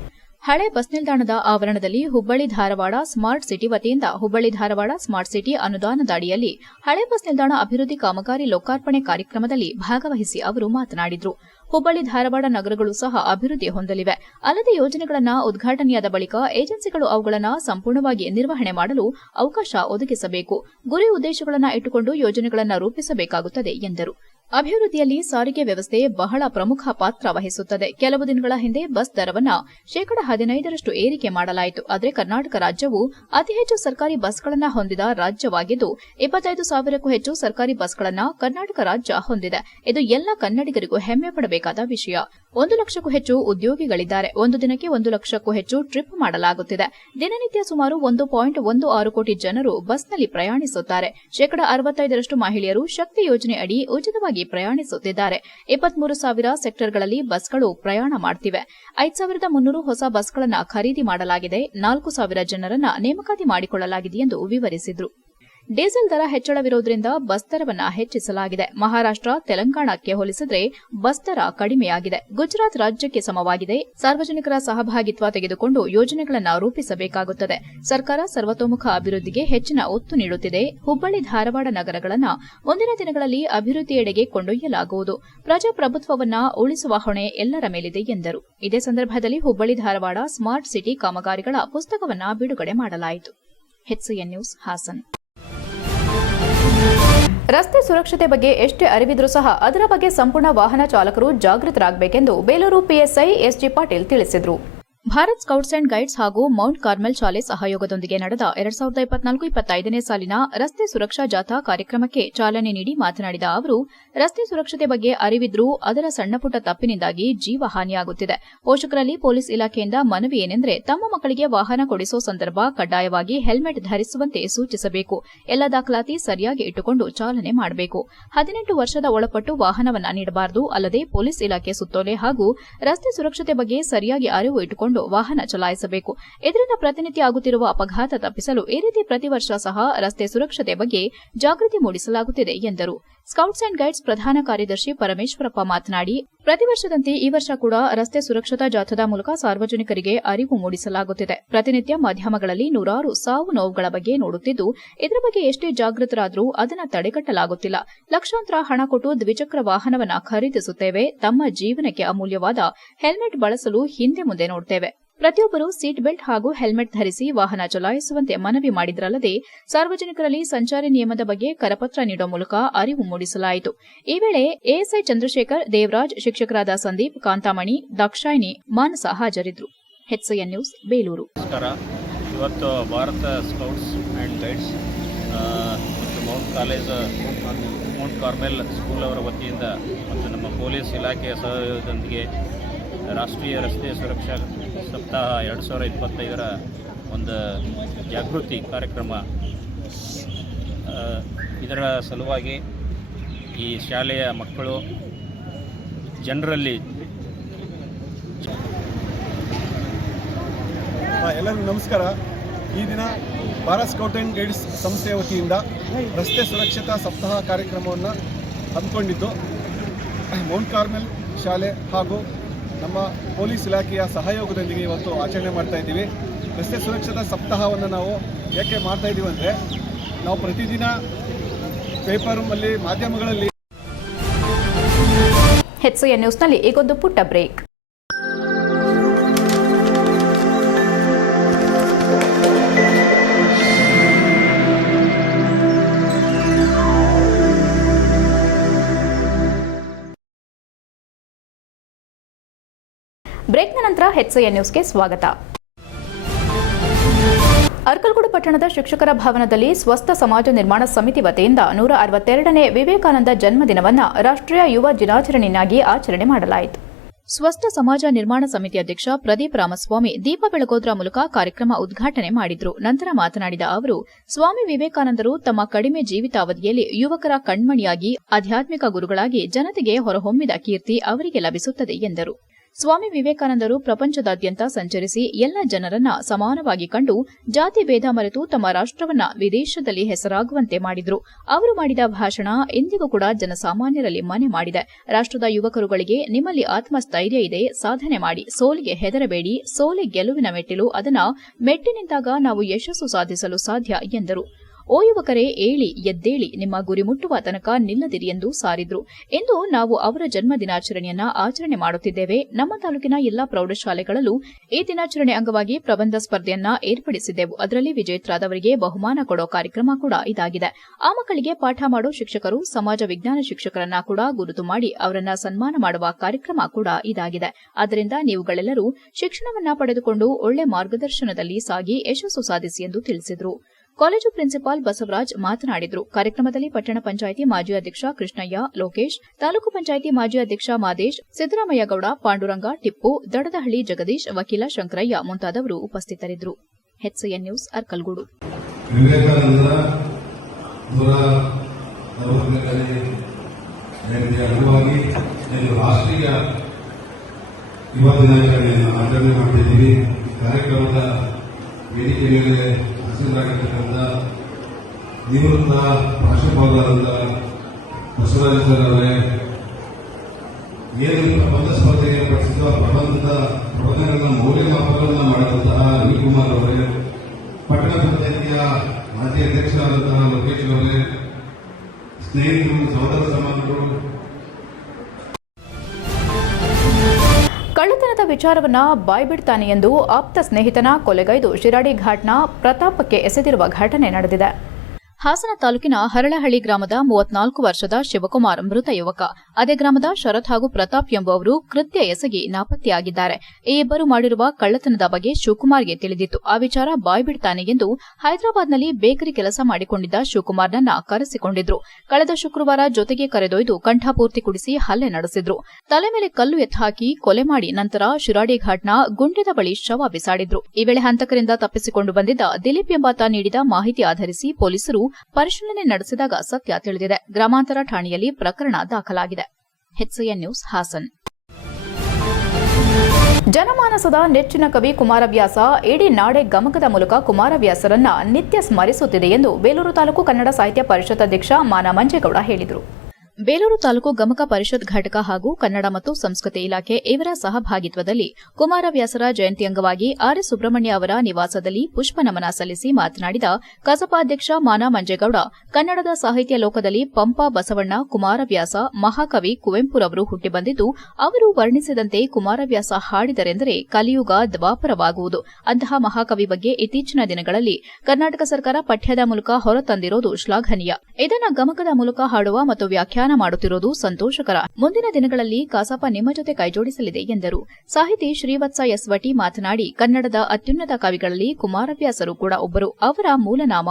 ಹಳೆ ಬಸ್ ನಿಲ್ದಾಣದ ಆವರಣದಲ್ಲಿ ಹುಬ್ಬಳ್ಳಿ ಧಾರವಾಡ ಸ್ಮಾರ್ಟ್ ಸಿಟಿ ವತಿಯಿಂದ ಹುಬ್ಬಳ್ಳಿ ಧಾರವಾಡ ಸ್ಮಾರ್ಟ್ ಸಿಟಿ ಅನುದಾನದ ಅಡಿಯಲ್ಲಿ ಹಳೆ ಬಸ್ ನಿಲ್ದಾಣ ಅಭಿವೃದ್ಧಿ ಕಾಮಗಾರಿ ಲೋಕಾರ್ಪಣೆ ಕಾರ್ಯಕ್ರಮದಲ್ಲಿ ಭಾಗವಹಿಸಿ ಅವರು ಮಾತನಾಡಿದರು. ಹುಬ್ಬಳ್ಳಿ ಧಾರವಾಡ ನಗರಗಳು ಸಹ ಅಭಿವೃದ್ಧಿ ಹೊಂದಲಿವೆ. ಅಲ್ಲದೆ ಯೋಜನೆಗಳನ್ನು ಉದ್ಘಾಟನೆಯಾದ ಬಳಿಕ ಏಜೆನ್ಸಿಗಳು ಅವುಗಳನ್ನು ಸಂಪೂರ್ಣವಾಗಿ ನಿರ್ವಹಣೆ ಮಾಡಲು ಅವಕಾಶ ಒದಗಿಸಬೇಕು. ಗುರಿ ಉದ್ದೇಶಗಳನ್ನು ಇಟ್ಟುಕೊಂಡು ಯೋಜನೆಗಳನ್ನು ರೂಪಿಸಬೇಕಾಗುತ್ತದೆ ಎಂದರು. ಅಭಿವೃದ್ಧಿಯಲ್ಲಿ ಸಾರಿಗೆ ವ್ಯವಸ್ಥೆ ಬಹಳ ಪ್ರಮುಖ ಪಾತ್ರ ವಹಿಸುತ್ತದೆ. ಕೆಲವು ದಿನಗಳ ಹಿಂದೆ ಬಸ್ ದರವನ್ನು 15% ಏರಿಕೆ ಮಾಡಲಾಯಿತು. ಆದರೆ ಕರ್ನಾಟಕ ರಾಜ್ಯವು ಅತಿ ಹೆಚ್ಚು ಸರ್ಕಾರಿ ಬಸ್ಗಳನ್ನು ಹೊಂದಿದ ರಾಜ್ಯವಾಗಿದ್ದು 25,000ಕ್ಕೂ ಹೆಚ್ಚು ಸರ್ಕಾರಿ ಬಸ್ಗಳನ್ನು ಕರ್ನಾಟಕ ರಾಜ್ಯ ಹೊಂದಿದೆ. ಇದು ಎಲ್ಲ ಕನ್ನಡಿಗರಿಗೂ ಹೆಮ್ಮೆ ಪಡಬೇಕಾದ ವಿಷಯ. 1 ಲಕ್ಷಕ್ಕೂ ಹೆಚ್ಚು ಉದ್ಯೋಗಿಗಳಿದ್ದಾರೆ. ಒಂದು ದಿನಕ್ಕೆ 1 ಲಕ್ಷಕ್ಕೂ ಹೆಚ್ಚು ಟ್ರಿಪ್ ಮಾಡಲಾಗುತ್ತಿದೆ. ದಿನನಿತ್ಯ ಸುಮಾರು 1.16 ಕೋಟಿ ಜನರು ಬಸ್ನಲ್ಲಿ ಪ್ರಯಾಣಿಸುತ್ತಾರೆ. 65% ಮಹಿಳೆಯರು ಶಕ್ತಿ ಯೋಜನೆ ಅಡಿ ಉಚಿತವಾಗಿ ಪ್ರಯಾಣಿಸುತ್ತಿದ್ದಾರೆ. 23,000 ಸೆಕ್ಟರ್ಗಳಲ್ಲಿ ಬಸ್ಗಳು ಪ್ರಯಾಣ ಮಾಡುತ್ತಿವೆ. 5,300 ಹೊಸ ಬಸ್ಗಳನ್ನು ಖರೀದಿ ಮಾಡಲಾಗಿದೆ. 4,000 ಜನರನ್ನು ನೇಮಕಾತಿ ಮಾಡಿಕೊಳ್ಳಲಾಗಿದೆ ಎಂದು ವಿವರಿಸಿದರು. ಡೀಸೆಲ್ ದರ ಹೆಚ್ಚಳವಿರುವುದರಿಂದ ಬಸ್ ದರವನ್ನು ಹೆಚ್ಚಿಸಲಾಗಿದೆ. ಮಹಾರಾಷ್ಟ್ರ, ತೆಲಂಗಾಣಕ್ಕೆ ಹೋಲಿಸಿದರೆ ಬಸ್ ದರ ಕಡಿಮೆಯಾಗಿದೆ. ಗುಜರಾತ್ ರಾಜ್ಯಕ್ಕೆ ಸಮವಾಗಿದೆ. ಸಾರ್ವಜನಿಕರ ಸಹಭಾಗಿತ್ವ ತೆಗೆದುಕೊಂಡು ಯೋಜನೆಗಳನ್ನು ರೂಪಿಸಬೇಕಾಗುತ್ತದೆ. ಸರ್ಕಾರ ಸರ್ವತೋಮುಖ ಅಭಿವೃದ್ಧಿಗೆ ಹೆಚ್ಚಿನ ಒತ್ತು ನೀಡುತ್ತಿದೆ. ಹುಬ್ಬಳ್ಳಿ ಧಾರವಾಡ ನಗರಗಳನ್ನು ಮುಂದಿನ ದಿನಗಳಲ್ಲಿ ಅಭಿವೃದ್ಧಿಯೆಡೆಗೆ ಕೊಂಡೊಯ್ಯಲಾಗುವುದು. ಪ್ರಜಾಪ್ರಭುತ್ವವನ್ನು ಉಳಿಸುವ ಹೊಣೆ ಎಲ್ಲರ ಮೇಲಿದೆ ಎಂದರು. ಇದೇ ಸಂದರ್ಭದಲ್ಲಿ ಹುಬ್ಬಳ್ಳಿ ಧಾರವಾಡ ಸ್ಮಾರ್ಟ್ ಸಿಟಿ ಕಾಮಗಾರಿಗಳ ಪುಸ್ತಕವನ್ನು ಬಿಡುಗಡೆ ಮಾಡಲಾಯಿತು. HCN news, Hassan. ರಸ್ತೆ ಸುರಕ್ಷತೆ ಬಗ್ಗೆ ಎಷ್ಟೇ ಅರಿವಿದ್ರೂ ಸಹ ಅದರ ಬಗ್ಗೆ ಸಂಪೂರ್ಣ ವಾಹನ ಚಾಲಕರು ಜಾಗೃತರಾಗಬೇಕೆಂದು ಬೇಲೂರು PSI SG ಪಾಟೀಲ್ ತಿಳಿಸಿದರು. ಭಾರತ್ ಸ್ಕೌಟ್ಸ್ ಅಂಡ್ ಗೈಡ್ಸ್ ಹಾಗೂ ಮೌಂಟ್ ಕಾರ್ಮೆಲ್ ಶಾಲೆ ಸಹಯೋಗದೊಂದಿಗೆ ನಡೆದ 2024-25ನೇ ಸಾಲಿನ ರಸ್ತೆ ಸುರಕ್ಷಾ ಜಾಥಾ ಕಾರ್ಯಕ್ರಮಕ್ಕೆ ಚಾಲನೆ ನೀಡಿ ಮಾತನಾಡಿದ ಅವರು, ರಸ್ತೆ ಸುರಕ್ಷತೆ ಬಗ್ಗೆ ಅರಿವಿದ್ರೂ ಅದರ ಸಣ್ಣಪುಟ್ಟ ತಪ್ಪಿನಿಂದಾಗಿ ಜೀವ ಹಾನಿಯಾಗುತ್ತಿದೆ. ಪೋಷಕರಲ್ಲಿ ಪೊಲೀಸ್ ಇಲಾಖೆಯಿಂದ ಮನವಿ ಏನೆಂದರೆ, ತಮ್ಮ ಮಕ್ಕಳಿಗೆ ವಾಹನ ಕೊಡಿಸುವ ಸಂದರ್ಭ ಕಡ್ಡಾಯವಾಗಿ ಹೆಲ್ಮೆಟ್ ಧರಿಸುವಂತೆ ಸೂಚಿಸಬೇಕು. ಎಲ್ಲ ದಾಖಲಾತಿ ಸರಿಯಾಗಿ ಇಟ್ಟುಕೊಂಡು ಚಾಲನೆ ಮಾಡಬೇಕು. 18 ವರ್ಷದ ಒಳಪಟ್ಟು ವಾಹನವನ್ನ ನೀಡಬಾರದು. ಅಲ್ಲದೆ ಪೊಲೀಸ್ ಇಲಾಖೆ ಸುತ್ತೋಲೆ ಹಾಗೂ ರಸ್ತೆ ಸುರಕ್ಷತೆ ಬಗ್ಗೆ ಸರಿಯಾಗಿ ಅರಿವು ಇಟ್ಟುಕೊಂಡು ವಾಹನ ಚಲಾಯಿಸಬೇಕು. ಇದರಿಂದ ಪ್ರತಿನಿತ್ಯ ಆಗುತ್ತಿರುವ ಅಪಘಾತ ತಪ್ಪಿಸಲು ಈ ರೀತಿ ಪ್ರತಿ ವರ್ಷ ಸಹ ರಸ್ತೆ ಸುರಕ್ಷತೆ ಬಗ್ಗೆ ಜಾಗೃತಿ ಮೂಡಿಸಲಾಗುತ್ತಿದೆ ಎಂದರು. ಸ್ಕೌಟ್ಸ್ ಅಂಡ್ ಗೈಡ್ಸ್ ಪ್ರಧಾನ ಕಾರ್ಯದರ್ಶಿ ಪರಮೇಶ್ವರಪ್ಪ ಮಾತನಾಡಿ, ಪ್ರತಿ ವರ್ಷದಂತೆ ಈ ವರ್ಷ ಕೂಡ ರಸ್ತೆ ಸುರಕ್ಷತಾ ಜಾಥಾದ ಮೂಲಕ ಸಾರ್ವಜನಿಕರಿಗೆ ಅರಿವು ಮೂಡಿಸಲಾಗುತ್ತಿದೆ. ಪ್ರತಿನಿತ್ಯ ಮಾಧ್ಯಮಗಳಲ್ಲಿ ನೂರಾರು ಸಾವು ನೋವುಗಳ ಬಗ್ಗೆ ನೋಡುತ್ತಿದ್ದು, ಇದರ ಬಗ್ಗೆ ಎಷ್ಟೇ ಜಾಗೃತರಾದರೂ ಅದನ್ನು ತಡೆಗಟ್ಟಲಾಗುತ್ತಿಲ್ಲ. ಲಕ್ಷಾಂತರ ಹಣ ಕೊಟ್ಟು ದ್ವಿಚಕ್ರ ವಾಹನವನ್ನು ಖರೀದಿಸುತ್ತೇವೆ. ತಮ್ಮ ಜೀವನಕ್ಕೆ ಅಮೂಲ್ಯವಾದ ಹೆಲ್ಮೆಟ್ ಬಳಸಲು ಹಿಂದೆ ಮುಂದೆ ನೋಡುತ್ತೇವೆ. ಪ್ರತಿಯೊಬ್ಬರು ಸೀಟ್ ಬೆಲ್ಟ್ ಹಾಗೂ ಹೆಲ್ಮೆಟ್ ಧರಿಸಿ ವಾಹನ ಚಲಾಯಿಸುವಂತೆ ಮನವಿ ಮಾಡಿದ್ರಲ್ಲದೆ ಸಾರ್ವಜನಿಕರಲ್ಲಿ ಸಂಚಾರಿ ನಿಯಮದ ಬಗ್ಗೆ ಕರಪತ್ರ ನೀಡುವ ಮೂಲಕ ಅರಿವು ಮೂಡಿಸಲಾಯಿತು. ಈ ವೇಳೆ ಎಎಸ್ಐ ಚಂದ್ರಶೇಖರ್, ದೇವರಾಜ್, ಶಿಕ್ಷಕರಾದ ಸಂದೀಪ್, ಕಾಂತಾಮಣಿ, ದಾಕ್ಷಾಯಿನಿ, ಮಾನಸ ಹಾಜರಿದ್ದರು. HCN news, Belur. ನಮಸ್ಕಾರ. ಇವತ್ತು ಭಾರತ ಸ್ಕೌಟ್ಸ್ ಆ್ಯಂಡ್ ಗೈಡ್ಸ್ ಮತ್ತು ಮೌಂಟ್ ಕಾರ್ಮೆಲ್ ಸ್ಕೂಲ್ ಅವರ ವತಿಯಿಂದ ಮತ್ತು ನಮ್ಮ ಪೊಲೀಸ್ ಇಲಾಖೆಯ ಸಹಯೋಗದೊಂದಿಗೆ ರಾಷ್ಟ್ರೀಯ ರಸ್ತೆ ಸುರಕ್ಷಾ ಸಪ್ತಾಹ 2025ರ ಒಂದು ಜಾಗೃತಿ ಕಾರ್ಯಕ್ರಮ. ಇದರ ಸಲುವಾಗಿ ಈ ಶಾಲೆಯ ಮಕ್ಕಳು ಜನರಲ್ಲಿ ಎಲ್ಲರಿಗೂ ನಮಸ್ಕಾರ. ಈ ದಿನ ಭಾರತ್ ಸ್ಕೌಟ್ ಆ್ಯಂಡ್ ಗೈಡ್ಸ್ ಸಂಸ್ಥೆಯ ವತಿಯಿಂದ ರಸ್ತೆ ಸುರಕ್ಷತಾ ಸಪ್ತಾಹ ಕಾರ್ಯಕ್ರಮವನ್ನು ಹಮ್ಮಿಕೊಂಡಿದ್ದು ಮೌಂಟ್ ಕಾರ್ಮೆಲ್ ಶಾಲೆ ಹಾಗೂ ನಮ್ಮ ಪೊಲೀಸ್ ಇಲಾಖೆಯ ಸಹಯೋಗದೊಂದಿಗೆ ಇವತ್ತು ಆಚರಣೆ ಮಾಡ್ತಾ ಇದ್ದೀವಿ. ರಸ್ತೆ ಸುರಕ್ಷತಾ ಸಪ್ತಾಹವನ್ನು ನಾವು ಯಾಕೆ ಮಾಡ್ತಾ ಇದ್ದೀವಿ ಅಂದರೆ, ನಾವು ಪ್ರತಿದಿನ ಪೇಪರಲ್ಲಿ, ಮಾಧ್ಯಮಗಳಲ್ಲಿ HCN ನ್ಯೂಸ್ನಲ್ಲಿ ಈಗೊಂದು ಪುಟ್ಟ ಬ್ರೇಕ್. ಬ್ರೇಕ್ನ ನಂತರ HCN ನ್ಯೂಸ್ಗೆ ಸ್ವಾಗತ. ಅರ್ಕಲ್ಗೂಡು ಪಟ್ಟಣದ ಶಿಕ್ಷಕರ ಭವನದಲ್ಲಿ ಸ್ವಸ್ಥ ಸಮಾಜ ನಿರ್ಮಾಣ ಸಮಿತಿ ವತಿಯಿಂದ 162ನೇ ವಿವೇಕಾನಂದ ಜನ್ಮದಿನವನ್ನು ರಾಷ್ಟ್ರೀಯ ಯುವ ದಿನಾಚರಣೆಯಾಗಿ ಆಚರಣೆ ಮಾಡಲಾಯಿತು. ಸ್ವಸ್ಥ ಸಮಾಜ ನಿರ್ಮಾಣ ಸಮಿತಿ ಅಧ್ಯಕ್ಷ ಪ್ರದೀಪ್ ರಾಮಸ್ವಾಮಿ ದೀಪ ಬೆಳಗೋದ್ರ ಮೂಲಕ ಕಾರ್ಯಕ್ರಮ ಉದ್ಘಾಟನೆ ಮಾಡಿದ್ರು. ನಂತರ ಮಾತನಾಡಿದ ಅವರು, ಸ್ವಾಮಿ ವಿವೇಕಾನಂದರು ತಮ್ಮ ಕಡಿಮೆ ಜೀವಿತಾವಧಿಯಲ್ಲಿ ಯುವಕರ ಕಣ್ಮಣಿಯಾಗಿ ಆಧ್ಯಾತ್ಮಿಕ ಗುರುಗಳಾಗಿ ಜನತೆಗೆ ಹೊರಹೊಮ್ಮಿದ ಕೀರ್ತಿ ಅವರಿಗೆ ಲಭಿಸುತ್ತದೆ ಎಂದರು. ಸ್ವಾಮಿ ವಿವೇಕಾನಂದರು ಪ್ರಪಂಚದಾದ್ಯಂತ ಸಂಚರಿಸಿ ಎಲ್ಲ ಜನರನ್ನ ಸಮಾನವಾಗಿ ಕಂಡು ಜಾತಿ ಭೇದ ಮರೆತು ತಮ್ಮ ರಾಷ್ಟವನ್ನ ವಿದೇಶದಲ್ಲಿ ಹೆಸರಾಗುವಂತೆ ಮಾಡಿದ್ರು. ಅವರು ಮಾಡಿದ ಭಾಷಣ ಇಂದಿಗೂ ಕೂಡ ಜನಸಾಮಾನ್ಯರಲ್ಲಿ ಮನೆ ಮಾಡಿದೆ. ರಾಷ್ಟದ ಯುವಕರುಗಳಿಗೆ ನಿಮ್ಮಲ್ಲಿ ಆತ್ಮಸ್ಥೈರ್ಯ ಇದೆ, ಸಾಧನೆ ಮಾಡಿ, ಸೋಲಿಗೆ ಹೆದರಬೇಡಿ, ಸೋಲೆ ಗೆಲುವಿನ ಮೆಟ್ಟಿಲು, ಅದನ್ನ ಮೆಟ್ಟಿ ನಿಂತಾಗ ನಾವು ಯಶಸ್ಸು ಸಾಧಿಸಲು ಸಾಧ್ಯ ಎಂದರು. ಓ ಯುವಕರೇ, ಏಳಿ ಎದ್ದೇಳಿ, ನಿಮ್ಮ ಗುರಿ ಮುಟ್ಟುವ ತನಕ ನಿಲ್ಲದಿರಿ ಎಂದು ಸಾರಿದ್ರು. ಇಂದು ನಾವು ಅವರ ಜನ್ಮ ದಿನಾಚರಣೆಯನ್ನ ಆಚರಣೆ ಮಾಡುತ್ತಿದ್ದೇವೆ. ನಮ್ಮ ತಾಲೂಕಿನ ಎಲ್ಲಾ ಪ್ರೌಢಶಾಲೆಗಳಲ್ಲೂ ಈ ದಿನಾಚರಣೆ ಅಂಗವಾಗಿ ಪ್ರಬಂಧ ಸ್ಪರ್ಧೆಯನ್ನ ಏರ್ಪಡಿಸಿದ್ದೆವು. ಅದರಲ್ಲಿ ವಿಜೇತರಾದವರಿಗೆ ಬಹುಮಾನ ಕೊಡೋ ಕಾರ್ಯಕ್ರಮ ಕೂಡ ಇದಾಗಿದೆ. ಆ ಮಕ್ಕಳಿಗೆ ಪಾಠ ಮಾಡೋ ಶಿಕ್ಷಕರು, ಸಮಾಜ ವಿಜ್ಞಾನ ಶಿಕ್ಷಕರನ್ನ ಕೂಡ ಗುರುತು ಮಾಡಿ ಅವರನ್ನ ಸನ್ಮಾನ ಮಾಡುವ ಕಾರ್ಯಕ್ರಮ ಕೂಡ ಇದಾಗಿದೆ. ಆದ್ದರಿಂದ ನೀವುಗಳೆಲ್ಲರೂ ಶಿಕ್ಷಣವನ್ನ ಪಡೆದುಕೊಂಡು ಒಳ್ಳೆ ಮಾರ್ಗದರ್ಶನದಲ್ಲಿ ಸಾಗಿ ಯಶಸ್ಸು ಸಾಧಿಸಿ ಎಂದು ತಿಳಿಸಿದರು. ಕಾಲೇಜು ಪ್ರಿನ್ಸಿಪಾಲ್ ಬಸವರಾಜ್ ಮಾತನಾಡಿದರು. ಕಾರ್ಯಕ್ರಮದಲ್ಲಿ ಪಟ್ಟಣ ಪಂಚಾಯಿತಿ ಮಾಜಿ ಅಧ್ಯಕ್ಷ ಕೃಷ್ಣಯ್ಯ, ಲೋಕೇಶ್, ತಾಲೂಕು ಪಂಚಾಯಿತಿ ಮಾಜಿ ಅಧ್ಯಕ್ಷ ಮಾದೇಶ್, ಸಿದ್ದರಾಮಯ್ಯಗೌಡ, ಪಾಂಡುರಂಗ, ಟಿಪ್ಪು, ದಡದಹಳ್ಳಿ ಜಗದೀಶ್, ವಕೀಲ ಶಂಕರಯ್ಯ ಮುಂತಾದವರು ಉಪಸ್ಥಿತರಿದ್ದರು. HCN news, Arkalgud. ವಿವೇಕಾನಂದರ 160ನೇ ಜಯಂತಿ ಅಂಗವಾಗಿ ರಾಷ್ಟ್ರೀಯ ಯುವ ದಿನಾಚರಣೆಯನ್ನು ಆಚರಣೆ ಮಾಡುತ್ತಿದ್ದೀವಿ. ಕಾರ್ಯಕ್ರಮದ ವೇದಿಕೆ ಮೇಲೆ ಹಾಜರಾಗಿರ್ತಕ್ಕಂಥ ನಿವೃತ್ತ ಪ್ರಾಂಶುಪಾಲರಾದ ಬಸವರಾಜ ಸರ್ ಅವರೇ, ಏನು ಪ್ರಬಂಧ ಸ್ಪರ್ಧೆಗೆ ಪಡಿಸಿದ ಪ್ರಬಂಧಗಳ ಮೌಲ್ಯಮಾಪನವನ್ನು ಮಾಡಿದಂತಹ ರವಿಕುಮಾರ್ ಅವರೇ, ಪಟ್ಟಣ ಪಂಚಾಯಿತಿಯ ಮಾಜಿ ಅಧ್ಯಕ್ಷರಾದಂತಹ ಲೋಕೇಶ್ ಅವರೇ, ಸ್ನೇಹಿತರು, ಸಹೋದರ ಸಮಾನರು. ಕಳ್ಳತನದ ವಿಚಾರವನ್ನ ಬಾಯ್ಬಿಡ್ತಾನೆ ಎಂದು ಆಪ್ತ ಸ್ನೇಹಿತನ ಕೊಲೆಗೈದು ಶಿರಾಡಿ ಘಾಟ್ನ ಪ್ರತಾಪಕ್ಕೆ ಎಸೆದಿರುವ ಘಟನೆ ನಡೆದಿದೆ. ಹಾಸನ ತಾಲೂಕಿನ ಹರಳಹಳ್ಳಿ ಗ್ರಾಮದ 34 ವರ್ಷದ ಶಿವಕುಮಾರ್ ಮೃತ ಯುವಕ. ಅದೇ ಗ್ರಾಮದ ಶರತ್ ಹಾಗೂ ಪ್ರತಾಪ್ ಎಂಬುವವರು ಕೃತ್ಯ ಎಸಗಿ ನಾಪತ್ತೆಯಾಗಿದ್ದಾರೆ. ಈ ಇಬ್ಬರು ಮಾಡಿರುವ ಕಳ್ಳತನದ ಬಗ್ಗೆ ಶಿವಕುಮಾರ್ಗೆ ತಿಳಿದಿತ್ತು. ಆ ವಿಚಾರ ಬಾಯ್ಬಿಡ್ತಾನೆ ಎಂದು ಹೈದರಾಬಾದ್ನಲ್ಲಿ ಬೇಕರಿ ಕೆಲಸ ಮಾಡಿಕೊಂಡಿದ್ದ ಶಿವಕುಮಾರ್ನನ್ನ ಕರೆಸಿಕೊಂಡಿದ್ರು. ಕಳೆದ ಶುಕ್ರವಾರ ಜೊತೆಗೆ ಕರೆದೊಯ್ದು ಕಂಠಪೂರ್ತಿ ಕುಡಿಸಿ ಹಲ್ಲೆ ನಡೆಸಿದ್ರು. ತಲೆ ಮೇಲೆ ಕಲ್ಲು ಎತ್ತಾಕಿ ಕೊಲೆ ಮಾಡಿ ನಂತರ ಶಿರಾಡಿ ಘಾಟ್ನ ಗುಂಡ್ಯದ ಬಳಿ ಶವ ಬಿಸಾಡಿದ್ರು. ಈ ವೇಳೆ ಹಂತಕರಿಂದ ತಪ್ಪಿಸಿಕೊಂಡು ಬಂದಿದ್ದ ದಿಲೀಪ್ ಎಂಬಾತ ನೀಡಿದ ಮಾಹಿತಿ ಆಧರಿಸಿ ಪೊಲೀಸರು ಪರಿಶೀಲನೆ ನಡೆಸಿದಾಗ ಸತ್ಯ ತಿಳಿದಿದೆ. ಗ್ರಾಮಾಂತರ ಠಾಣೆಯಲ್ಲಿ ಪ್ರಕರಣ ದಾಖಲಾಗಿದೆ. HCN news, Haasan. ಜನಮಾನಸದ ನೆಚ್ಚಿನ ಕವಿ ಕುಮಾರವ್ಯಾಸ ಇಡೀ ನಾಡೆ ಗಮಕದ ಮೂಲಕ ಕುಮಾರವ್ಯಾಸರನ್ನ ನಿತ್ಯ ಸ್ಮರಿಸುತ್ತಿದೆ ಎಂದು ಬೇಲೂರು ತಾಲೂಕು ಕನ್ನಡ ಸಾಹಿತ್ಯ ಪರಿಷತ್ ಅಧ್ಯಕ್ಷ ಮಾನ ಮಂಜೇಗೌಡ ಹೇಳಿದರು. ಬೇಲೂರು ತಾಲೂಕು ಗಮಕ ಪರಿಷತ್ ಘಟಕ ಹಾಗೂ ಕನ್ನಡ ಮತ್ತು ಸಂಸ್ಕೃತಿ ಇಲಾಖೆ ಇವರ ಸಹಭಾಗಿತ್ವದಲ್ಲಿ ಕುಮಾರವ್ಯಾಸರ ಜಯಂತಿ ಅಂಗವಾಗಿ ಆರ್ಎಸ್ ಸುಬ್ರಹ್ಮಣ್ಯ ಅವರ ನಿವಾಸದಲ್ಲಿ ಪುಷ್ಪ ನಮನ ಸಲ್ಲಿಸಿ ಮಾತನಾಡಿದ ಕಸಾಪ ಅಧ್ಯಕ್ಷ ಮಾನ ಮಂಜೇಗೌಡ, ಕನ್ನಡದ ಸಾಹಿತ್ಯ ಲೋಕದಲ್ಲಿ ಪಂಪ ಬಸವಣ್ಣ, ಕುಮಾರವ್ಯಾಸ, ಮಹಾಕವಿ ಕುವೆಂಪುರವರು ಹುಟ್ಟಿಬಂದಿದ್ದು ಅವರು ವರ್ಣಿಸಿದಂತೆ ಕುಮಾರವ್ಯಾಸ ಹಾಡಿದರೆಂದರೆ ಕಲಿಯುಗ ದ್ವಾಪರವಾಗುವುದು. ಅಂತಹ ಮಹಾಕವಿ ಬಗ್ಗೆ ಇತ್ತೀಚಿನ ದಿನಗಳಲ್ಲಿ ಕರ್ನಾಟಕ ಸರ್ಕಾರ ಪಠ್ಯದ ಮೂಲಕ ಹೊರತಂದಿರೋದು ಶ್ಲಾಘನೀಯ. ಇದನ್ನು ಗಮಕದ ಮೂಲಕ ಹಾಡುವ ಮತ್ತು ವ್ಯಾಖ್ಯಾನ ಮಾಡುತ್ತಿರುವುದು ಸಂತೋಷಕರ. ಮುಂದಿನ ದಿನಗಳಲ್ಲಿ ಕಸಾಪ ನಿಮ್ಮ ಜೊತೆ ಕೈಜೋಡಿಸಲಿದೆ ಎಂದರು. ಸಾಹಿತಿ ಶ್ರೀವತ್ಸ ಎಸ್ ವಟಿ ಮಾತನಾಡಿ, ಕನ್ನಡದ ಅತ್ಯುನ್ನತ ಕವಿಗಳಲ್ಲಿ ಕುಮಾರವ್ಯಾಸರು ಕೂಡ ಒಬ್ಬರು. ಅವರ ಮೂಲನಾಮ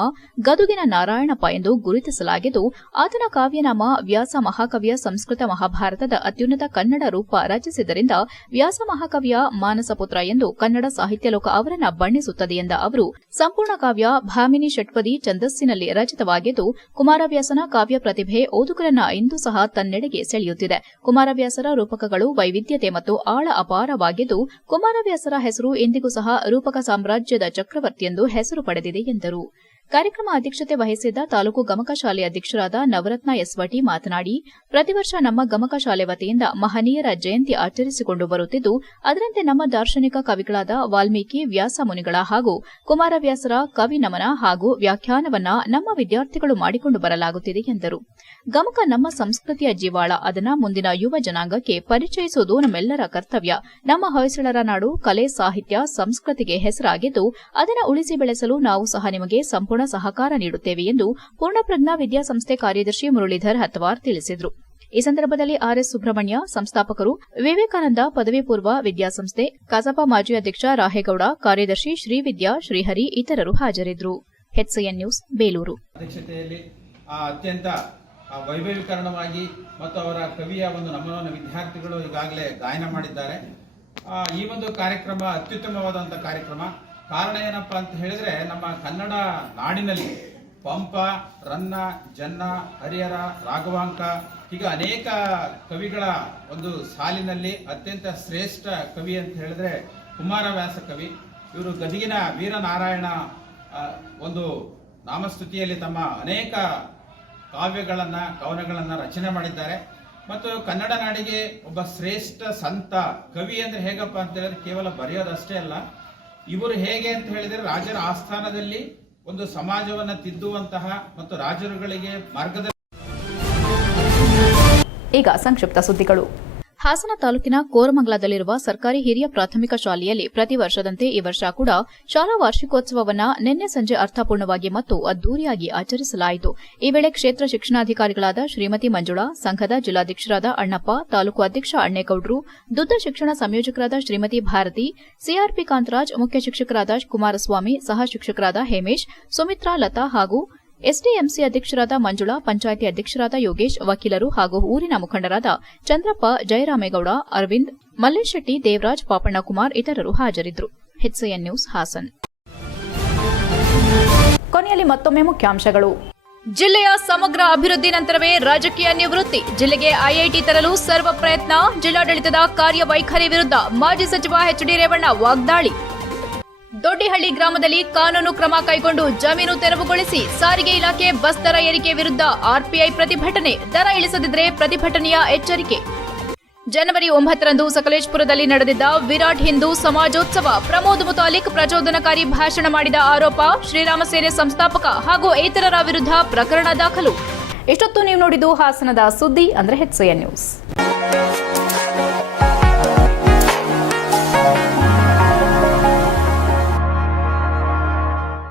ಗದುಗಿನ ನಾರಾಯಣಪ್ಪ ಎಂದು ಗುರುತಿಸಲಾಗಿದ್ದು, ಆತನ ಕಾವ್ಯನಾಮ ವ್ಯಾಸ ಮಹಾಕವಿಯ ಸಂಸ್ಕೃತ ಮಹಾಭಾರತದ ಅತ್ಯುನ್ನತ ಕನ್ನಡ ರೂಪ ರಚಿಸಿದ್ದರಿಂದ ವ್ಯಾಸ ಮಹಾಕವಿಯ ಮಾನಸಪುತ್ರ ಎಂದು ಕನ್ನಡ ಸಾಹಿತ್ಯ ಲೋಕ ಅವರನ್ನ ಬಣ್ಣಿಸುತ್ತದೆ ಎಂದ ಅವರು, ಸಂಪೂರ್ಣ ಕಾವ್ಯ ಭಾಮಿನಿ ಷಟ್ಪದಿ ಛಂದಸ್ಸಿನಲ್ಲಿ ರಚಿತವಾಗಿದ್ದು, ಕುಮಾರವ್ಯಾಸನ ಕಾವ್ಯ ಪ್ರತಿಭೆ ಓದುಗರನ್ನ ಇಂದು ಸಹ ತನ್ನೆಡೆಗೆ ಸೆಳೆಯುತ್ತಿದೆ. ಕುಮಾರವ್ಯಾಸರ ರೂಪಕಗಳು ವೈವಿಧ್ಯತೆ ಮತ್ತು ಆಳ ಅಪಾರವಾಗಿದ್ದು, ಕುಮಾರವ್ಯಾಸರ ಹೆಸರು ಇಂದಿಗೂ ಸಹ ರೂಪಕ ಸಾಮ್ರಾಜ್ಯದ ಚಕ್ರವರ್ತಿ ಎಂದು ಹೆಸರು ಪಡೆದಿದೆ ಎಂದರು. ಕಾರ್ಯಕ್ರಮ ಅಧ್ಯಕ್ಷತೆ ವಹಿಸಿದ್ದ ತಾಲೂಕು ಗಮಕ ಶಾಲೆ ಅಧ್ಯಕ್ಷರಾದ ನವರತ್ನ ಎಸ್ ವಟಿ ಮಾತನಾಡಿ, ಪ್ರತಿ ವರ್ಷ ನಮ್ಮ ಗಮಕ ಶಾಲೆ ವತಿಯಿಂದ ಮಹನೀಯರ ಜಯಂತಿ ಆಚರಿಸಿಕೊಂಡು ಬರುತ್ತಿದ್ದು, ಅದರಂತೆ ನಮ್ಮ ದಾರ್ಶನಿಕ ಕವಿಗಳಾದ ವಾಲ್ಮೀಕಿ, ವ್ಯಾಸ ಮುನಿಗಳ ಹಾಗೂ ಕುಮಾರವ್ಯಾಸರ ಕವಿ ನಮನ ಹಾಗೂ ವ್ಯಾಖ್ಯಾನವನ್ನ ನಮ್ಮ ವಿದ್ಯಾರ್ಥಿಗಳು ಮಾಡಿಕೊಂಡು ಬರಲಾಗುತ್ತಿದೆ ಎಂದರು. ಗಮಕ ನಮ್ಮ ಸಂಸ್ಕೃತಿಯ ಜೀವಾಳ. ಅದನ್ನ ಮುಂದಿನ ಯುವ ಜನಾಂಗಕ್ಕೆ ಪರಿಚಯಿಸುವುದು ನಮ್ಮೆಲ್ಲರ ಕರ್ತವ್ಯ. ನಮ್ಮ ಹೊಯ್ಸಳರ ನಾಡು ಕಲೆ, ಸಾಹಿತ್ಯ, ಸಂಸ್ಕೃತಿಗೆ ಹೆಸರಾಗಿದ್ದು, ಅದನ್ನು ಉಳಿಸಿ ಬೆಳೆಸಲು ನಾವು ಸಹ ನಿಮಗೆ ಸಂಪೂರ್ಣ ಸಹಕಾರ ನೀಡುತ್ತೇವೆ ಎಂದು ಪೂರ್ಣಪ್ರಜ್ಞಾ ವಿದ್ಯಾಸಂಸ್ಥೆ ಕಾರ್ಯದರ್ಶಿ ಮುರಳೀಧರ್ ಹತ್ವಾರ್ ತಿಳಿಸಿದರು. ಈ ಸಂದರ್ಭದಲ್ಲಿ ಆರ್ಎಸ್ ಸುಬ್ರಹ್ಮಣ್ಯ, ಸಂಸ್ಥಾಪಕರು, ವಿವೇಕಾನಂದ ಪದವಿ ಪೂರ್ವ ವಿದ್ಯಾಸಂಸ್ಥೆ, ಕಸಾಪ ಮಾಜಿ ಅಧ್ಯಕ್ಷ ರಾಹೇಗೌಡ, ಕಾರ್ಯದರ್ಶಿ ಶ್ರೀವಿದ್ಯಾ, ಶ್ರೀಹರಿ ಇತರರು ಹಾಜರಿದ್ದರು. HCN news, Belur. ಅಧ್ಯಕ್ಷತೆಯಲ್ಲಿ ಅತ್ಯಂತ ವೈಭವೀಕರಣವಾಗಿ ಮತ್ತು ಅವರ ಕವಿಯ ಒಂದು ನಮನವನ್ನು ವಿದ್ಯಾರ್ಥಿಗಳು ಈಗಾಗಲೇ ಗಾಯನ ಮಾಡಿದ್ದಾರೆ. ಈ ಒಂದು ಕಾರ್ಯಕ್ರಮ ಅತ್ಯುತ್ತಮವಾದಂಥ ಕಾರ್ಯಕ್ರಮ. ಕಾರಣ ಏನಪ್ಪ ಅಂತ ಹೇಳಿದ್ರೆ, ನಮ್ಮ ಕನ್ನಡ ನಾಡಿನಲ್ಲಿ ಪಂಪ, ರನ್ನ, ಜನ್ನ, ಹರಿಹರ, ರಾಘವಾಂಕ ಹೀಗೆ ಅನೇಕ ಕವಿಗಳ ಒಂದು ಸಾಲಿನಲ್ಲಿ ಅತ್ಯಂತ ಶ್ರೇಷ್ಠ ಕವಿ ಅಂತ ಹೇಳಿದ್ರೆ ಕುಮಾರವ್ಯಾಸ ಕವಿ. ಇವರು ಗದಗಿನ ವೀರನಾರಾಯಣ ಒಂದು ನಾಮಸ್ತುತಿಯಲ್ಲಿ ತಮ್ಮ ಅನೇಕ ಕಾವ್ಯಗಳನ್ನು, ಕವನಗಳನ್ನು ರಚನೆ ಮಾಡಿದ್ದಾರೆ. ಮತ್ತು ಕನ್ನಡ ನಾಡಿಗೆ ಒಬ್ಬ ಶ್ರೇಷ್ಠ ಸಂತ ಕವಿ ಅಂದರೆ ಹೇಗಪ್ಪ ಅಂತ ಹೇಳಿದ್ರೆ ಕೇವಲ ಬರೆಯೋದಷ್ಟೇ ಅಲ್ಲ, ಇವರು ಹೇಗೆ ಅಂತ ಹೇಳಿದರೆ ರಾಜರ ಆಸ್ಥಾನದಲ್ಲಿ ಒಂದು ಸಮಾಜವನ್ನು ತಿದ್ದುವಂತಹ ಮತ್ತು ರಾಜರುಗಳಿಗೆ ಮಾರ್ಗದರ್ಶನ. ಈಗ ಸಂಕ್ಷಿಪ್ತ ಸುದ್ದಿಗಳು. ಹಾಸನ ತಾಲೂಕಿನ ಕೋರಮಂಗಲದಲ್ಲಿರುವ ಸರ್ಕಾರಿ ಹಿರಿಯ ಪ್ರಾಥಮಿಕ ಶಾಲೆಯಲ್ಲಿ ಪ್ರತಿ ವರ್ಷದಂತೆ ಈ ವರ್ಷ ಕೂಡ ಶಾಲಾ ವಾರ್ಷಿಕೋತ್ಸವವನ್ನು ನಿನ್ನೆ ಸಂಜೆ ಅರ್ಥಪೂರ್ಣವಾಗಿ ಮತ್ತು ಅದ್ದೂರಿಯಾಗಿ ಆಚರಿಸಲಾಯಿತು. ಈ ವೇಳೆ ಕ್ಷೇತ್ರ ಶಿಕ್ಷಣಾಧಿಕಾರಿಗಳಾದ ಶ್ರೀಮತಿ ಮಂಜುಳಾ, ಸಂಘದ ಜಿಲ್ಲಾಧ್ಯಕ್ಷರಾದ ಅಣ್ಣಪ್ಪ, ತಾಲೂಕು ಅಧ್ಯಕ್ಷ ಅಣ್ಣೇಗೌಡರು, ದುದ್ದ ಶಿಕ್ಷಣ ಸಂಯೋಜಕರಾದ ಶ್ರೀಮತಿ ಭಾರತಿ, ಸಿಆರ್ಪಿ ಕಾಂತರಾಜ್, ಮುಖ್ಯ ಶಿಕ್ಷಕರಾದ ಕುಮಾರಸ್ವಾಮಿ, ಸಹ ಶಿಕ್ಷಕರಾದ ಹೇಮೇಶ್, ಸುಮಿತ್ರಾ, ಲತಾ ಹಾಗೂ ಎಸ್ಡಿಎಂಸಿ ಅಧ್ಯಕ್ಷರಾದ ಮಂಜುಳಾ, ಪಂಚಾಯಿತಿ ಅಧ್ಯಕ್ಷರಾದ ಯೋಗೇಶ್, ವಕೀಲರು ಹಾಗೂ ಊರಿನ ಮುಖಂಡರಾದ ಚಂದ್ರಪ್ಪ, ಜಯರಾಮೇಗೌಡ, ಅರವಿಂದ್, ಮಲ್ಲೇಶ್ ಶೆಟ್ಟಿ, ದೇವರಾಜ್, ಪಾಪಣ್ಣ ಕುಮಾರ್ ಇತರರು ಹಾಜರಿದ್ದರು. HCN news, Hassan. ಕೊನೆಯಲ್ಲಿ ಮತ್ತೊಮ್ಮೆ ಮುಖ್ಯಾಂಶಗಳು. ಜಿಲ್ಲೆಯ ಸಮಗ್ರ ಅಭಿವೃದ್ಧಿ ನಂತರವೇ ರಾಜಕೀಯ ನಿವೃತ್ತಿ. ಜಿಲ್ಲೆಗೆ ಐಐಟಿ ತರಲು ಸರ್ವ ಪ್ರಯತ್ನ. ಜಿಲ್ಲಾಡಳಿತದ ಕಾರ್ಯವೈಖರಿ ವಿರುದ್ಧ ಮಾಜಿ ಸಚಿವ ಎಚ್ ಡಿ ರೇವಣ್ಣ ವಾಗ್ದಾಳಿ. ದೊಡ್ಡಿಹಳ್ಳಿ ಗ್ರಾಮದಲ್ಲಿ ಕಾನೂನು ಕ್ರಮ ಕೈಗೊಂಡು ಜಮೀನು ತೆರವುಗೊಳಿಸಿ. ಸಾರಿಗೆ ಇಲಾಖೆ ಬಸ್ ದರ ಏರಿಕೆ ವಿರುದ್ಧ ಆರ್ಪಿಐ ಪ್ರತಿಭಟನೆ. ದರ ಇಳಿಸದಿದ್ರೆ ಪ್ರತಿಭಟನೆಯ ಎಚ್ಚರಿಕೆ. ಜನವರಿ 9ರಂದು ಸಕಲೇಶಪುರದಲ್ಲಿ ನಡೆದಿದ್ದ ವಿರಾಟ್ ಹಿಂದೂ ಸಮಾಜೋತ್ಸವ. ಪ್ರಮೋದ್ ಮುತಾಲಿಕ್ ಪ್ರಚೋದನಕಾರಿ ಭಾಷಣ ಮಾಡಿದ ಆರೋಪ. ಶ್ರೀರಾಮ ಸೇನೆ ಸಂಸ್ಥಾಪಕ ಹಾಗೂ ಇತರರ ವಿರುದ್ಧ ಪ್ರಕರಣ ದಾಖಲು. ಇಷ್ಟೊತ್ತು ನೀವು ನೋಡಿದ್ದು ಹಾಸನದ ಸುದ್ದಿ ಅಂದ್ರೆ HCN ನ್ಯೂಸ್.